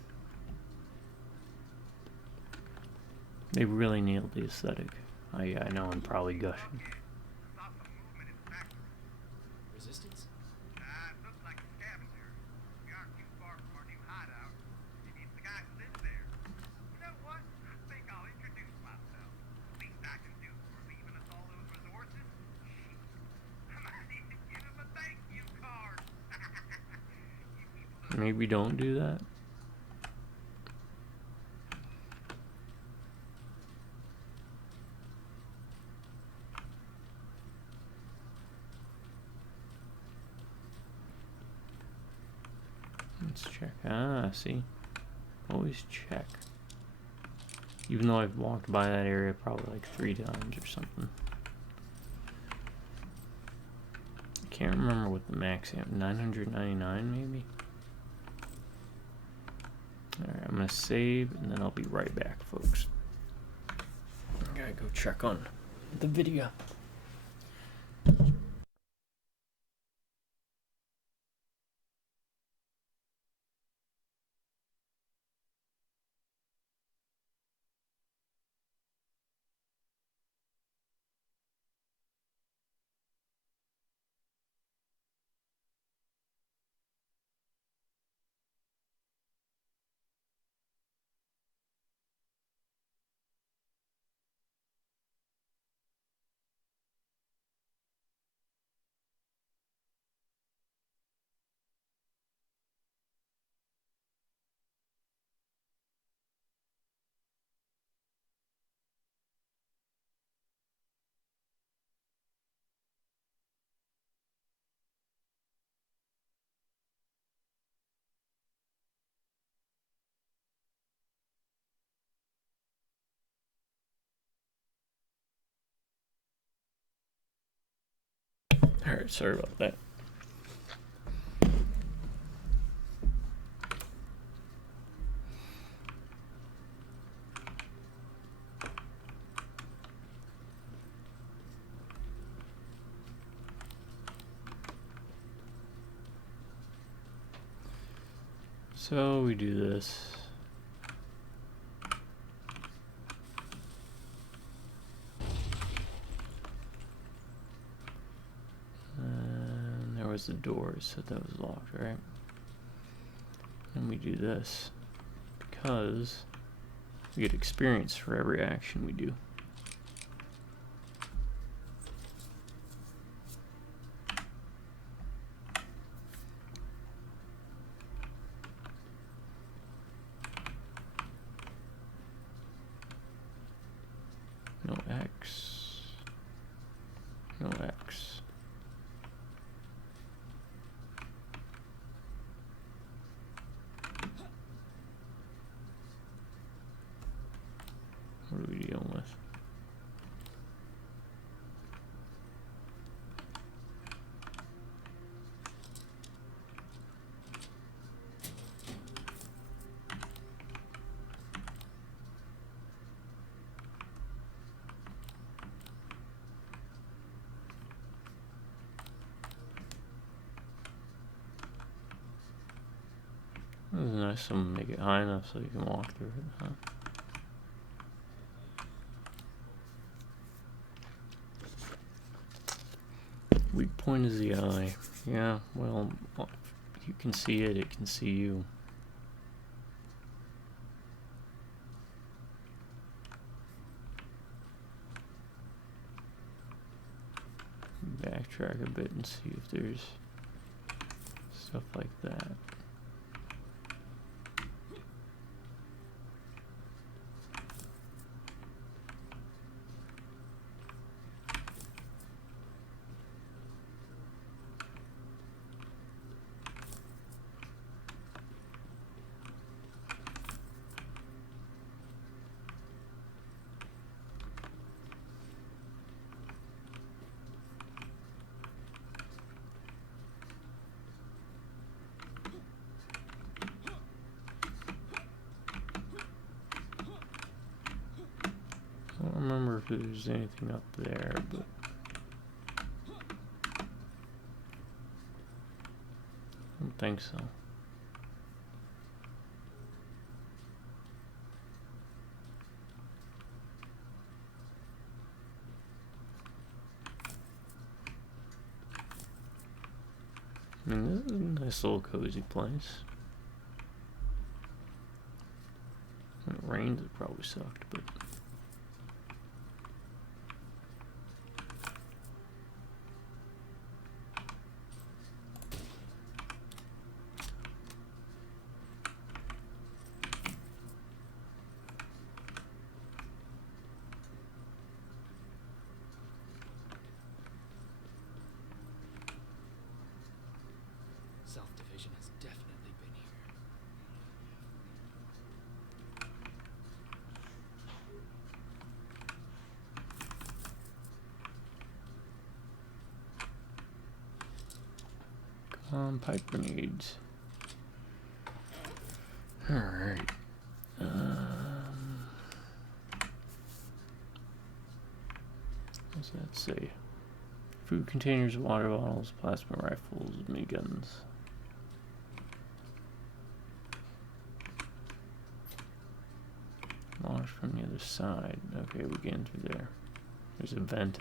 They really nailed the aesthetic. I know I'm probably gushing. I saw some movement in the factory. Resistance? It looks like a scavenger. We aren't too far from our new hideout. Maybe it's the guy who lives there. You know what? I think I'll introduce myself. Least I can do for leaving us all those resources. I might even give him a thank you card. You people don't Maybe don't do that. Let's check. Ah, see? Always check. Even though I've walked by that area probably like 3 times or something. I can't remember what the max is. 999 maybe? Alright, I'm gonna save and then I'll be right back, folks. I gotta go check on the video. Alright, sorry about that. So we do this. And there was the door, so that was locked, right? And we do this because we get experience for every action we do. No X. No X. What are we dealing with? This is nice to make it high enough so you can walk through it, huh? Weak point is the eye. Yeah, well, you can see it, it can see you. Backtrack a bit and see if there's stuff like that. I don't remember if there's anything up there, but I don't think so. I mean, this is a nice little cozy place. When it rained, it probably sucked, but Self-division has definitely been here. pipe grenades. Alright. What's that say? Food containers, water bottles, plasma rifles, miniguns. Launch from the other side. Okay, we get in through there. There's a vent.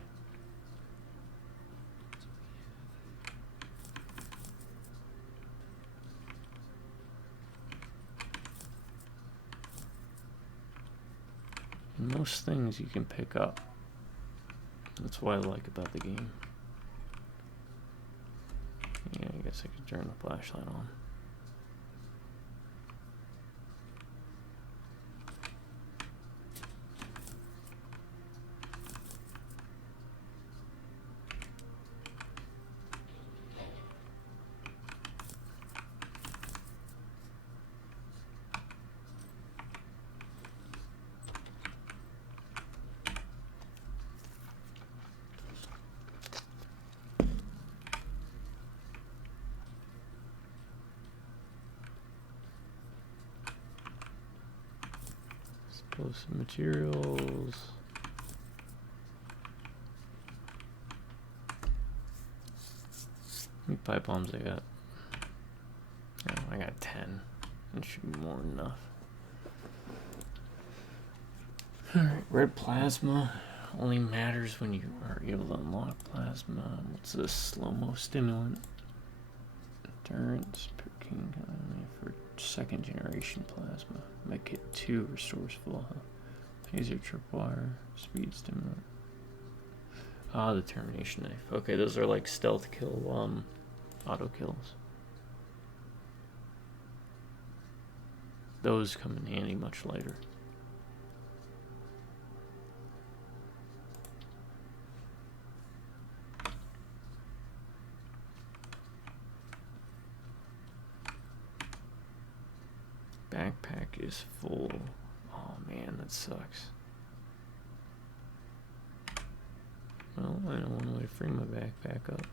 And most things you can pick up. That's what I like about the game. Yeah, I guess I could turn the flashlight on. Explosive materials. How many pipe bombs I got? Oh, I got 10. That should be more than enough. Alright, red plasma only matters when you are able to unlock plasma. What's this? Slow-mo stimulant. Endurance, picking for second generation plasma. Medkit 2 restores full health. Laser tripwire, speed stimulant. Ah, the termination knife. Okay, those are like stealth kill, auto kills. Those come in handy much later. Backpack is full. Oh man, that sucks. Well, I know one way to free my backpack up.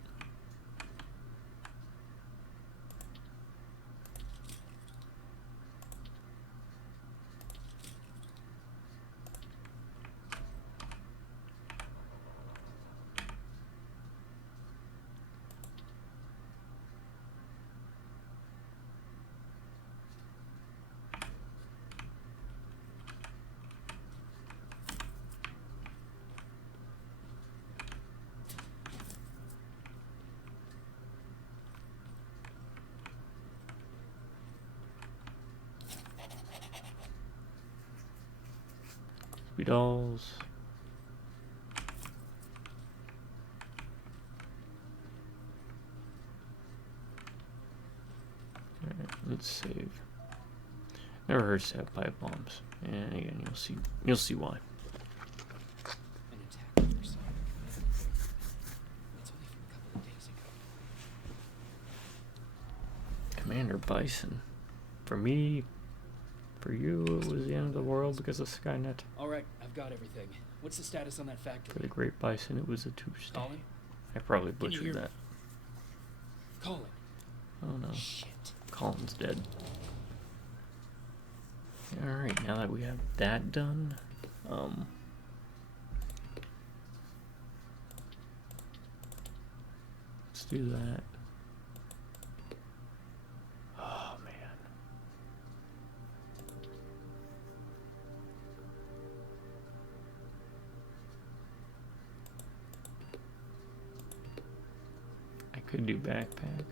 Dolls. Alright, let's save. Never hurts to have pipe bombs. And again, you'll see why. An attack on their side. That's only from a couple of days ago. Commander Bison. For me, for you, it was the end of the world because of Skynet. Alright, I've got everything. What's the status on that For factory? the Great Bison, it was a Tuesday. Colin? I probably Can you hear butchered me? that. Colin. Oh no. Shit. Colin's dead. Alright, now that we have that done, let's do that. Oh man. I could do backpack.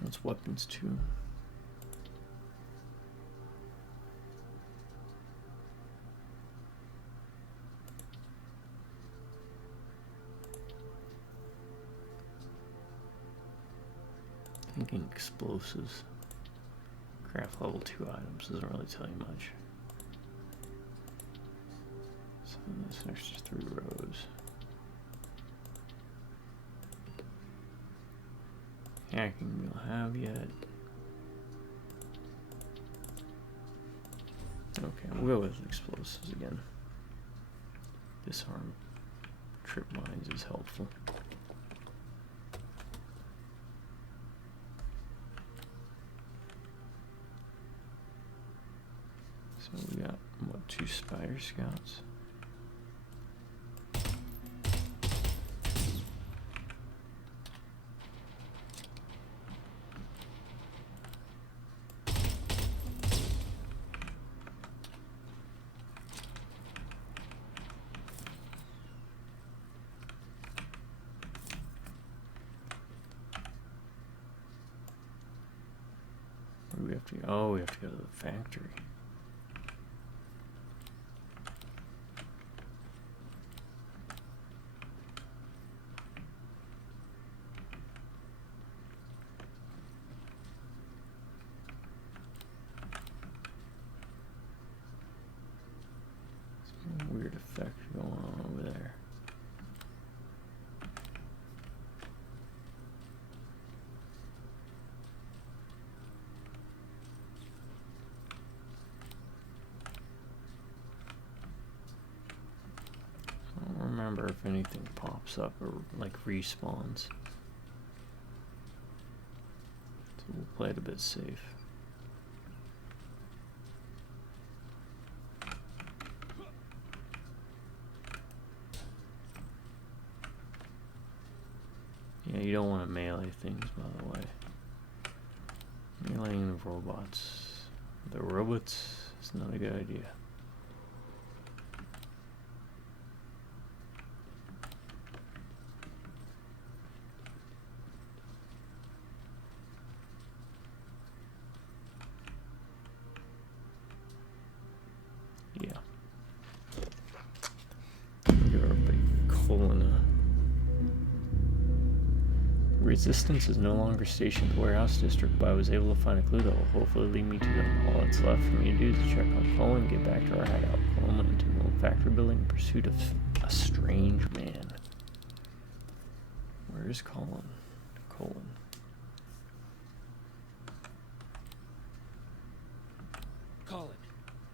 What's weapons too? Thinking explosives. Craft level 2 items doesn't really tell you much. So this extra 3 rows. Hacking we'll have yet. Okay, we'll go with explosives again. Disarm. trip mines is helpful. So we got, what, 2 spider scouts? Where do we have to go? Oh, we have to go to the factory. Some weird effect going on over there. I don't remember if anything pops up or like respawns. So we'll play it a bit safe. Yeah, you don't want to melee things, by the way. Meleeing the robots. The robots is not a good idea. Yeah. Give our big colon. Resistance is no longer stationed at the warehouse district, but I was able to find a clue that will hopefully lead me to them. All that's left for me to do is check on Colin and get back to our hideout. Colin went into an old factory building in pursuit of a strange man. Where is Colin? Colin. Colin,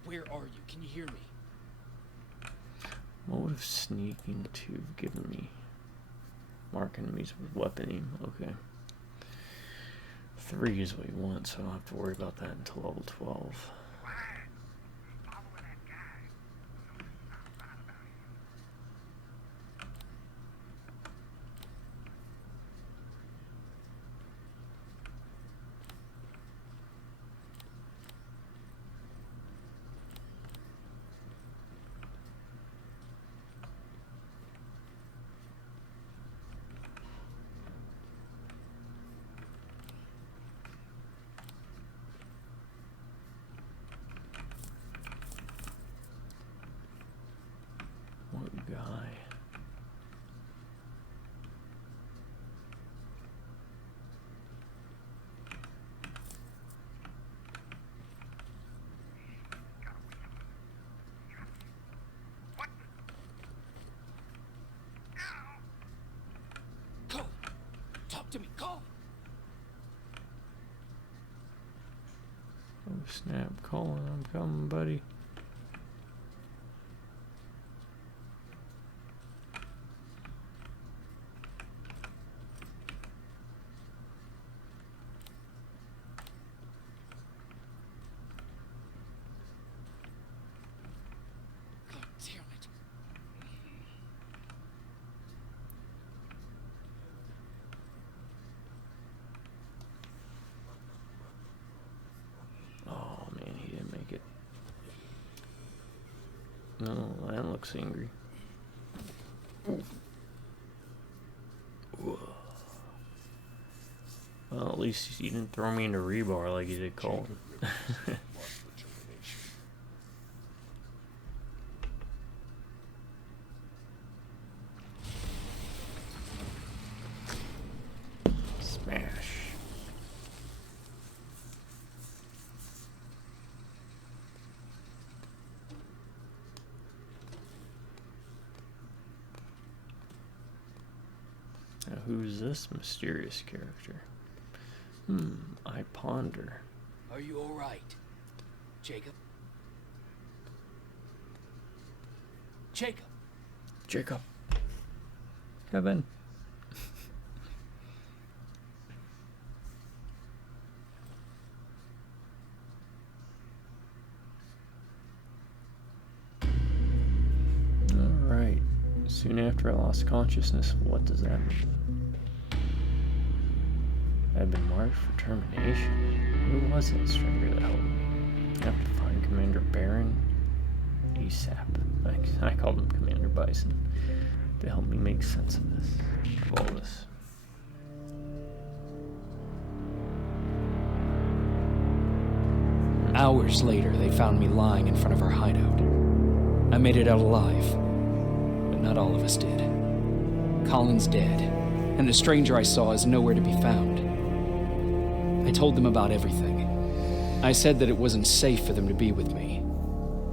where are you? Can you hear me? What would sneaking to have given me? Mark enemies with weapon aim. Okay. 3 is what you want, so I don't have to worry about that until level 12. Following that guy. Something's not right about him. What guy? What the? Colin, talk to me, Colin. Oh snap, Colin, I'm coming, buddy. God damn it. Oh man, he didn't make it. No, that looks angry. Whoa. Well, at least you didn't throw me into rebar like you did Colin. Smash. Now, who's this mysterious character? I ponder. Are you all right, Jacob? Jacob, Jacob. Kevin. Alright. Soon after I lost consciousness, what does that mean? I've been marked for termination. Who was that stranger that helped me? I have to find Commander Baron ASAP. I called him Commander Bison. To help me make sense of this. Of all this. Hours later, they found me lying in front of our hideout. I made it out alive, but not all of us did. Colin's dead, and the stranger I saw is nowhere to be found. I told them about everything. I said that it wasn't safe for them to be with me.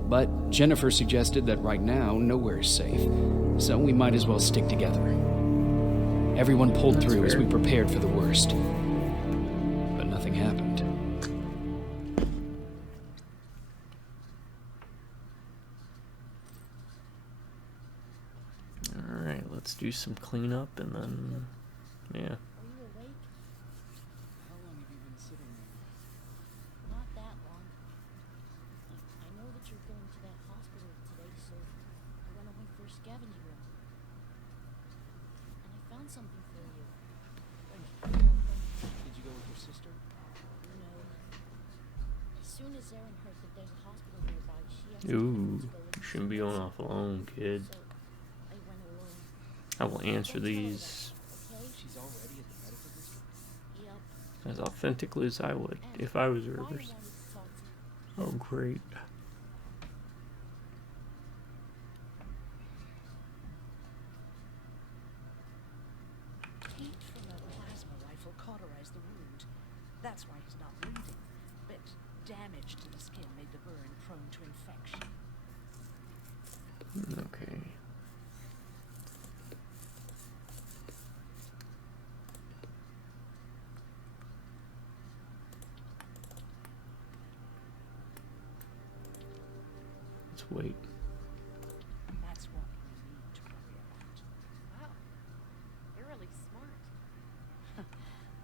But Jennifer suggested that right now, nowhere is safe, so we might as well stick together. Everyone pulled through as we prepared for the worst. But nothing happened. Alright, let's do some cleanup and then, yeah. Are you awake? How long have you been sitting there? Not that long. I know that you're going to that hospital today, so I went over for a scavenger room. And I found something for you. Thank you. Did you go with your sister? No. As soon as Erin heard that there's a hospital nearby, she asked me Ooh, to go with you her shouldn't be sister. going off alone, kid. So I went alone. I will answer these Okay? She's already at the medical district? Yep. as authentically as I would if I was Ryan Rivers. wanted to talk to you. Oh, great. Heat from a plasma rifle cauterized the wound. That's why he's not bleeding. But damage to the skin made the burn prone to infection. Okay. Let's wait. That's what we need to worry about. Wow, you're really smart.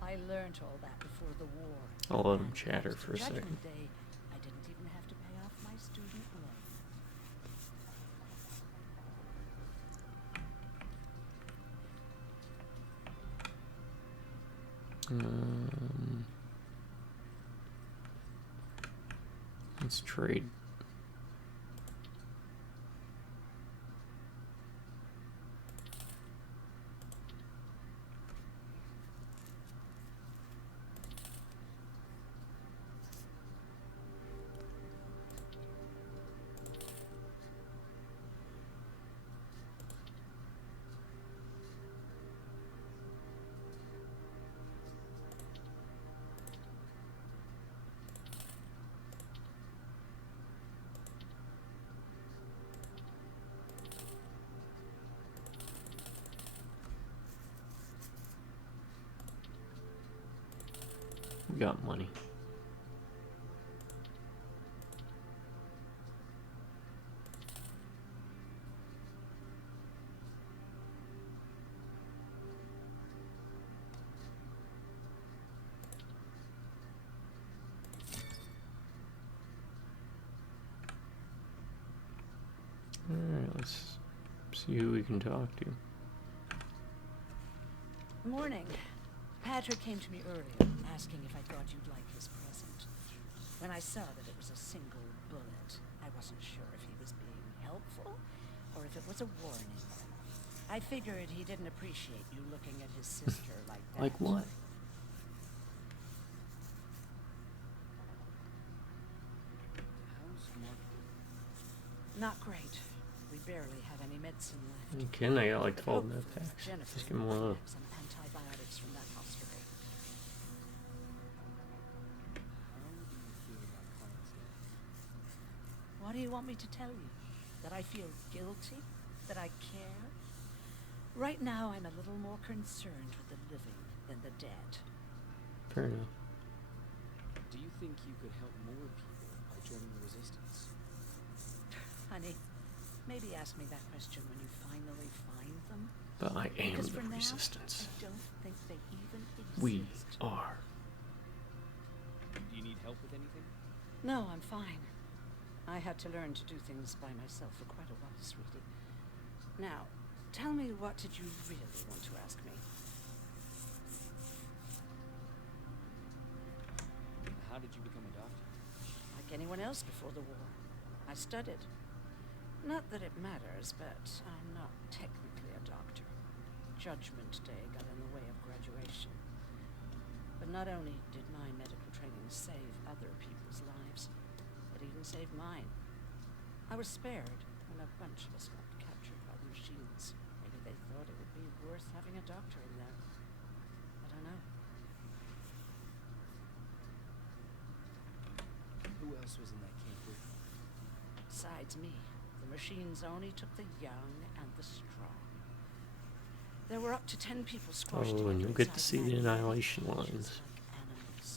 I learned all that before the war. I'll let him And chatter thanks to for a second. Judgment Day, I didn't even have to pay off my student loan. Let's trade. We got money. Alright, let's see who we can talk to. Morning. Patrick came to me earlier, asking if I thought you'd like his present. When I saw that it was a single bullet, I wasn't sure if he was being helpful or if it was a warning. I figured he didn't appreciate you looking at his sister like that. Like what? How's Margaret? Not great. We barely have any medicine left. You kidding? I got like 12 med Hopefully, packs. Jennifer Just give me one of might those. have some antibiotics from that hospital. How do you feel about Colin's death? What do you want me to tell you? That I feel guilty? That I care? Right now, I'm a little more concerned with the living than the dead. Fair enough. Do you think you could help more people by joining the Resistance? Honey, maybe ask me that question when you finally find them. But I am Because the for now, Resistance. I don't think they even exist. We are. Do you need help with anything? No, I'm fine. I had to learn to do things by myself for quite a while, sweetie. Now, tell me, what did you really want to ask me? How did you become a doctor? Like anyone else before the war. I studied. Not that it matters, but I'm not technically a doctor. Judgment Day got in the way of graduation. But not only did my medical training save other people's lives, it even saved mine. I was spared when a bunch of us got captured by the machines. Maybe they thought it would be worth having a doctor in there. I don't know. Who else was in that camp with you? Besides me, the machines only took the young and the strong. There were up to 10 people squashed Oh, and together you'll get to inside see the magnetic annihilation cages lines. like animals.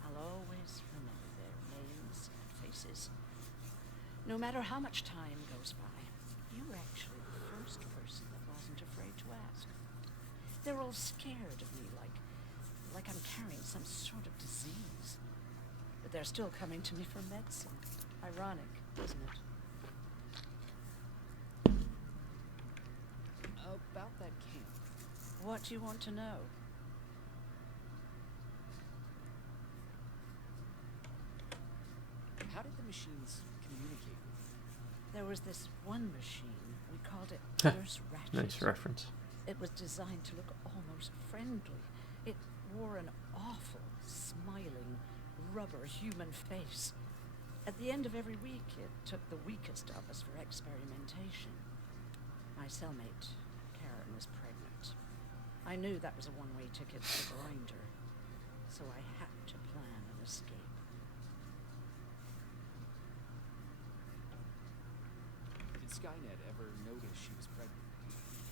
I'll always remember their names and faces. No matter how much time goes by, you were actually the first person that wasn't afraid to ask. They're all scared of me, like I'm carrying some sort of disease. But they're still coming to me for medicine. Ironic, isn't it? About that camp. What do you want to know? How did the machines communicate with you? There was this one machine, we called it Huh, Nurse Ratchet. Nice reference. It was designed to look almost friendly. It wore an awful, smiling, rubber human face. At the end of every week, it took the weakest of us for experimentation. My cellmate, Karen, was pregnant. I knew that was a one-way ticket to the grinder, so I had to plan an escape. Did Skynet ever notice she was pregnant?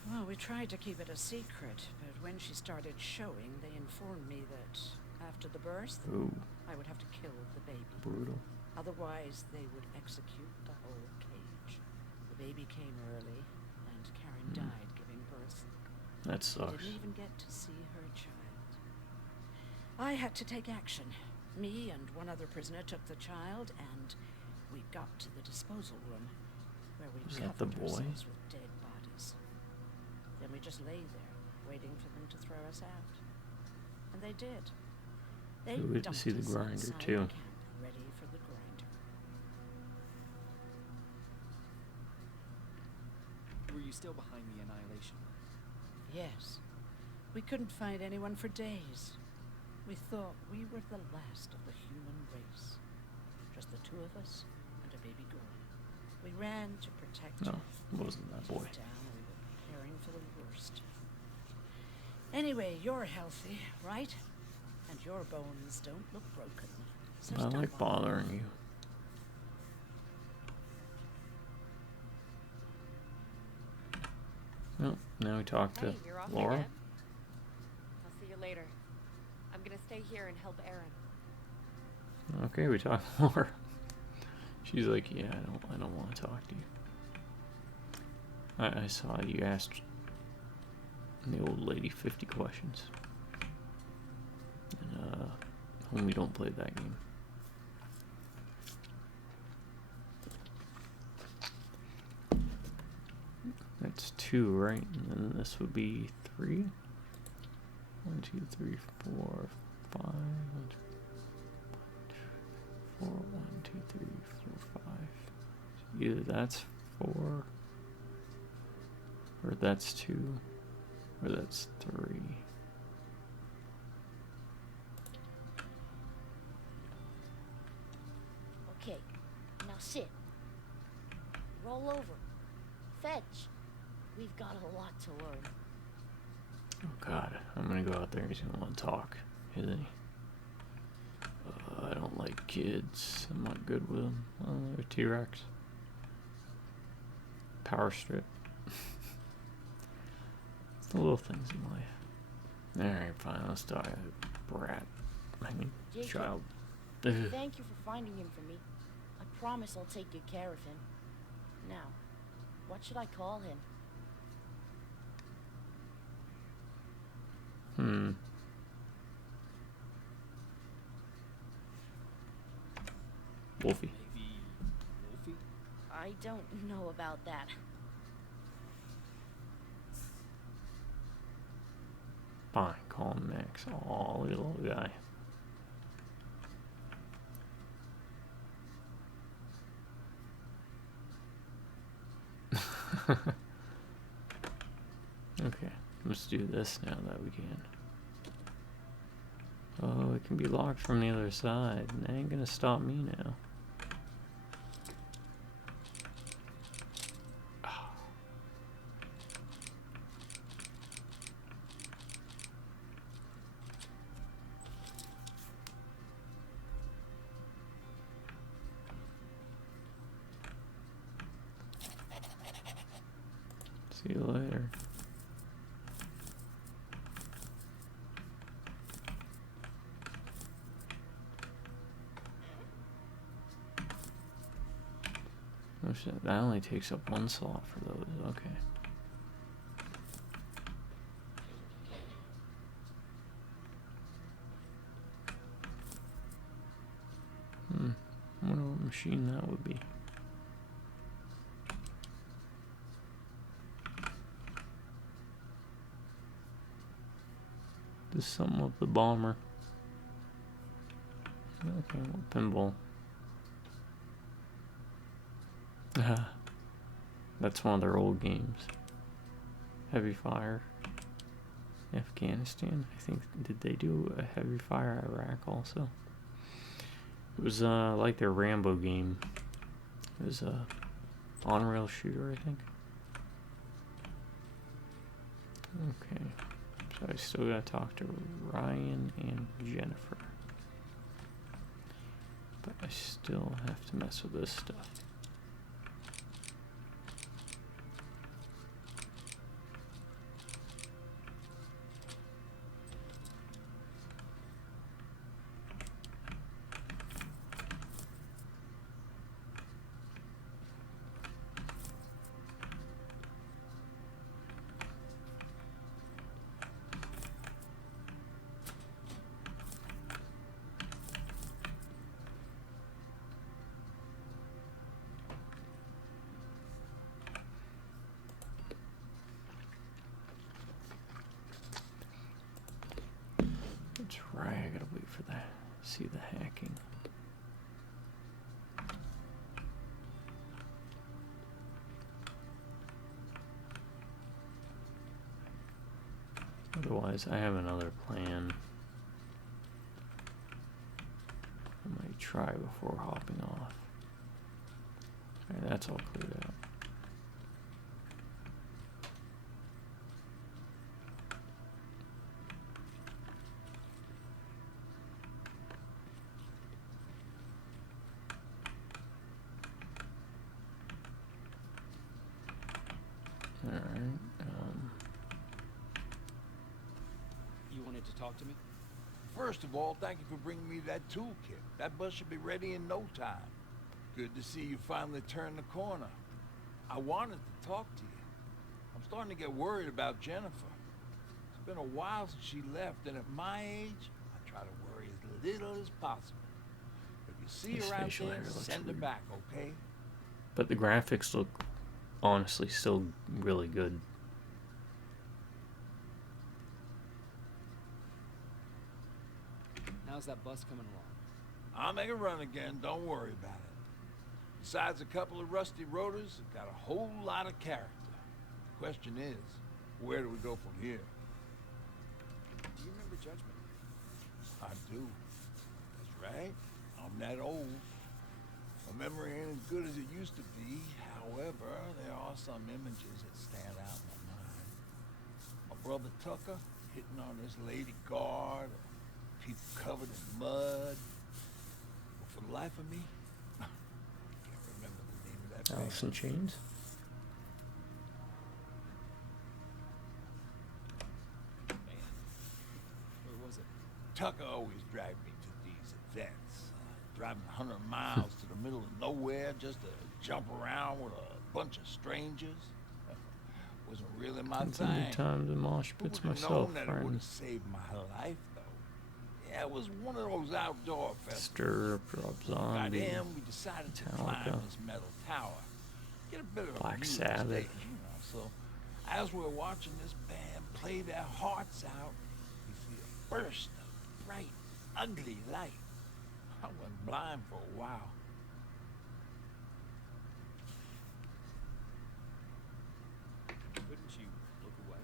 Well, we tried to keep it a secret, but when she started showing, they informed me that after the birth, Ooh, I would have to kill the baby. brutal. Otherwise, they would execute the whole cage. The baby came early, and Karen died giving birth. That I sucks. didn't even get to see her child. I had to take action. Me and one other prisoner took the child, and we got to the disposal room, where we Was that the covered boy? ourselves with dead bodies. Then we just lay there, waiting for them to throw us out. And they did. They We went to dumped see the us grinder, inside too. the camp, ready for the grinder. Were you still behind the annihilation? Yes. We couldn't find anyone for days. We thought we were the last of the human race. Just the two of us and a baby girl. We ran to protect No, her. it wasn't that boy. Deep down, we were preparing for the worst. Anyway, you're healthy, right? And your bones don't look broken. So I stop like bothering you. Well, now we talk to Hey, you're off Laura. again? I'll see you later. I'm gonna stay here and help Aaron. Okay, we talk to Laura. She's like, yeah, I don't want to talk to you. I saw you asked the old lady 50 questions. And, homie, don't play that game. That's 2, right? And then this would be 3. 1, 2, 3, 4, 5. 1, 2, 4, 1, 2, 3, 4, 5. So either that's 4, or that's 2, or that's 3. Okay, now sit. Roll over. Fetch. We've got a lot to learn. Oh god, I'm gonna go out there. He's gonna want to talk, isn't he? I don't like kids. I'm not good with them. I don't like a T-Rex. Power strip. It's the little things in life. Alright, fine. Let's talk. Brat. I mean, Jacob, child. Ugh. Thank you for finding him for me. I promise I'll take good care of him. Now, what should I call him? Wolfie. Maybe Wolfie? I don't know about that. Fine, call him Max. Aw, little guy. Okay, let's do this now that we can. Oh, it can be locked from the other side. That ain't gonna stop me now. See you later. Oh shit, that only takes up one slot for those, okay. I wonder what machine that would be. There's something with the bomber. Okay, well, pinball. That's one of their old games. Heavy Fire. Afghanistan. I think, did they do a Heavy Fire Iraq also? It was like their Rambo game. It was a on-rail shooter, I think. Okay. So I still gotta talk to Ryan and Jennifer. But I still have to mess with this stuff. That's right, I gotta wait for that. See the hacking. Otherwise, I have another plan. I might try before hopping off. Alright, that's all cleared out. Alright, You wanted to talk to me? First of all, thank you for bringing me that toolkit. That bus should be ready in no time. Good to see you finally turned the corner. I wanted to talk to you. I'm starting to get worried about Jennifer. It's been a while since she left, and at my age, I try to worry as little as possible. If you see His her out facial there, hair looks send her weird. back, okay? but the graphics look honestly still really good. How's that bus coming along? I'll make a run again, don't worry about it. Besides a couple of rusty rotors, it's got a whole lot of character. The question is, where do we go from here? Do you remember Judgment? I do. That's right. I'm that old. My memory ain't as good as it used to be. However, there are some images that stand out in my mind. My brother Tucker hitting on this lady guard, or people covered in mud. But for the life of me, I can't remember the name of that Alice band. in Chains. Man. Where was it? Tucker always dragged me to these events. Driving 100 miles to the middle of nowhere just to jump around with a bunch of strangers. wasn't really my Been some good thing. times in mosh Who pits would have myself, known that it would have friends. saved my life, though? Yeah, it was one of those outdoor festivals. Stir, Rob By Zombie, then, we decided to climb Metallica, this metal tower. Get a bit of a Black view of the Sabbath. stage, you know. So, as we're watching this band play their hearts out, we see a burst of bright, ugly light. I went blind for a while. Couldn't you look away?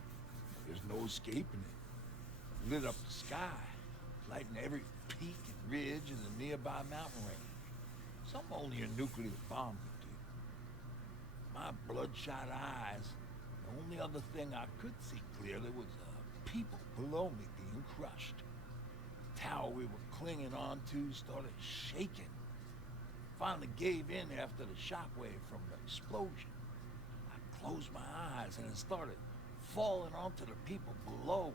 There's no escaping it. Lit up the sky, lighting every peak and ridge in the nearby mountain range. Something only a nuclear bomb could do. My bloodshot eyes, the only other thing I could see clearly was people below me being crushed. The tower we were clinging onto started shaking. Finally gave in after the shockwave from the explosion. I closed my eyes and it started falling onto the people below.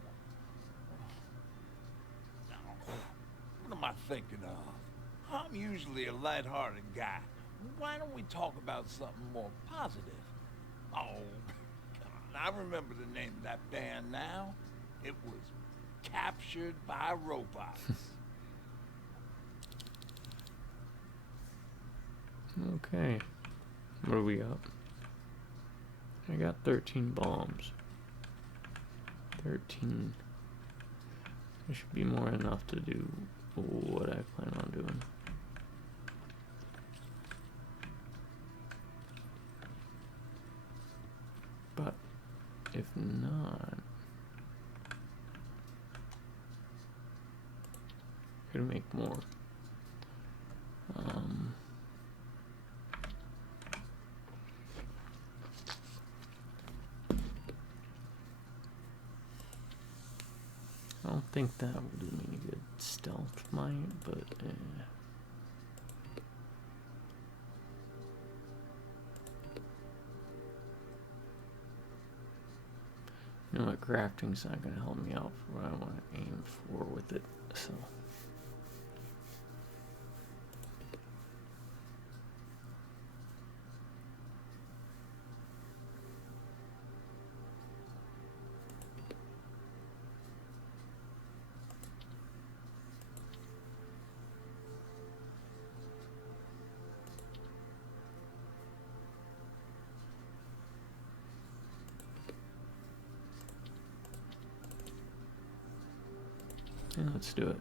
What am I thinking of? I'm usually a lighthearted guy. Why don't we talk about something more positive? Oh, come on. I remember the name of that band now. It was Captured by Robots. Okay. What do we got? I got 13 bombs. 13. There should be more than enough to do what I plan on doing. But if not, could make more. I don't think that would do me any good. Stealth might, but you know what, crafting's not going to help me out for what I want to aim for with it, so. Yeah, let's do it.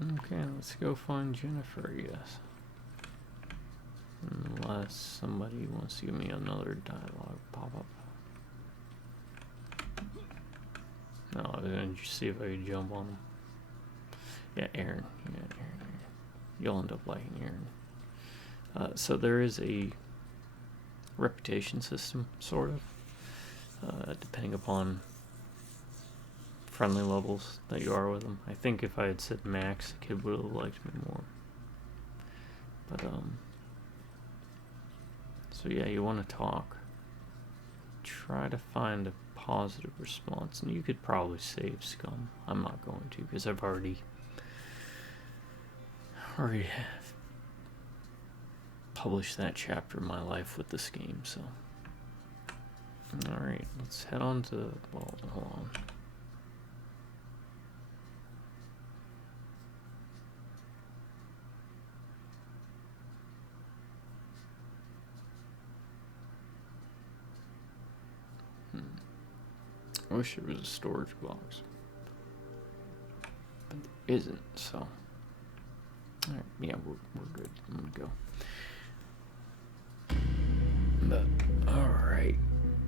Okay, let's go find Jennifer, I guess. Unless somebody wants to give me another dialogue pop-up. No, I was gonna see if I could jump on him. Yeah, Aaron. Yeah, Aaron. You'll end up liking Aaron. So there is a reputation system, sort of, depending upon friendly levels that you are with them. I think if I had said max, the kid would have liked me more. But so yeah, you want to talk. Try to find a positive response, and you could probably save scum. I'm not going to because I've already published that chapter of my life with this game. So, all right, let's head on to. Well, hold on. I wish there was a storage box, but there isn't, so. Alright, yeah, we're good. I'm gonna go. But, alright.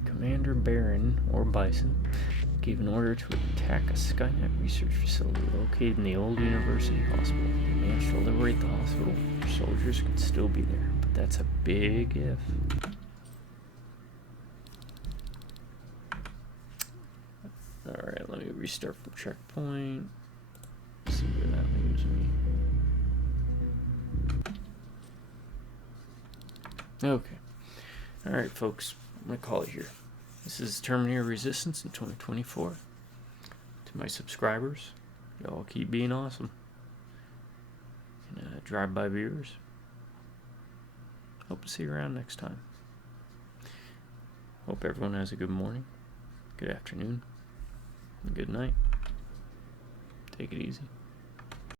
Commander Baron, or Bison, gave an order to attack a Skynet research facility located in the old university hospital. He managed to liberate the hospital. Soldiers could still be there, but that's a big if. Alright, let me restart from checkpoint. See where that leaves me. Okay. Alright, folks. I'm going to call it here. This is Terminator Resistance in 2024. To my subscribers, y'all keep being awesome. And drive-by viewers, hope to see you around next time. Hope everyone has a good morning, good afternoon, and good night. Take it easy.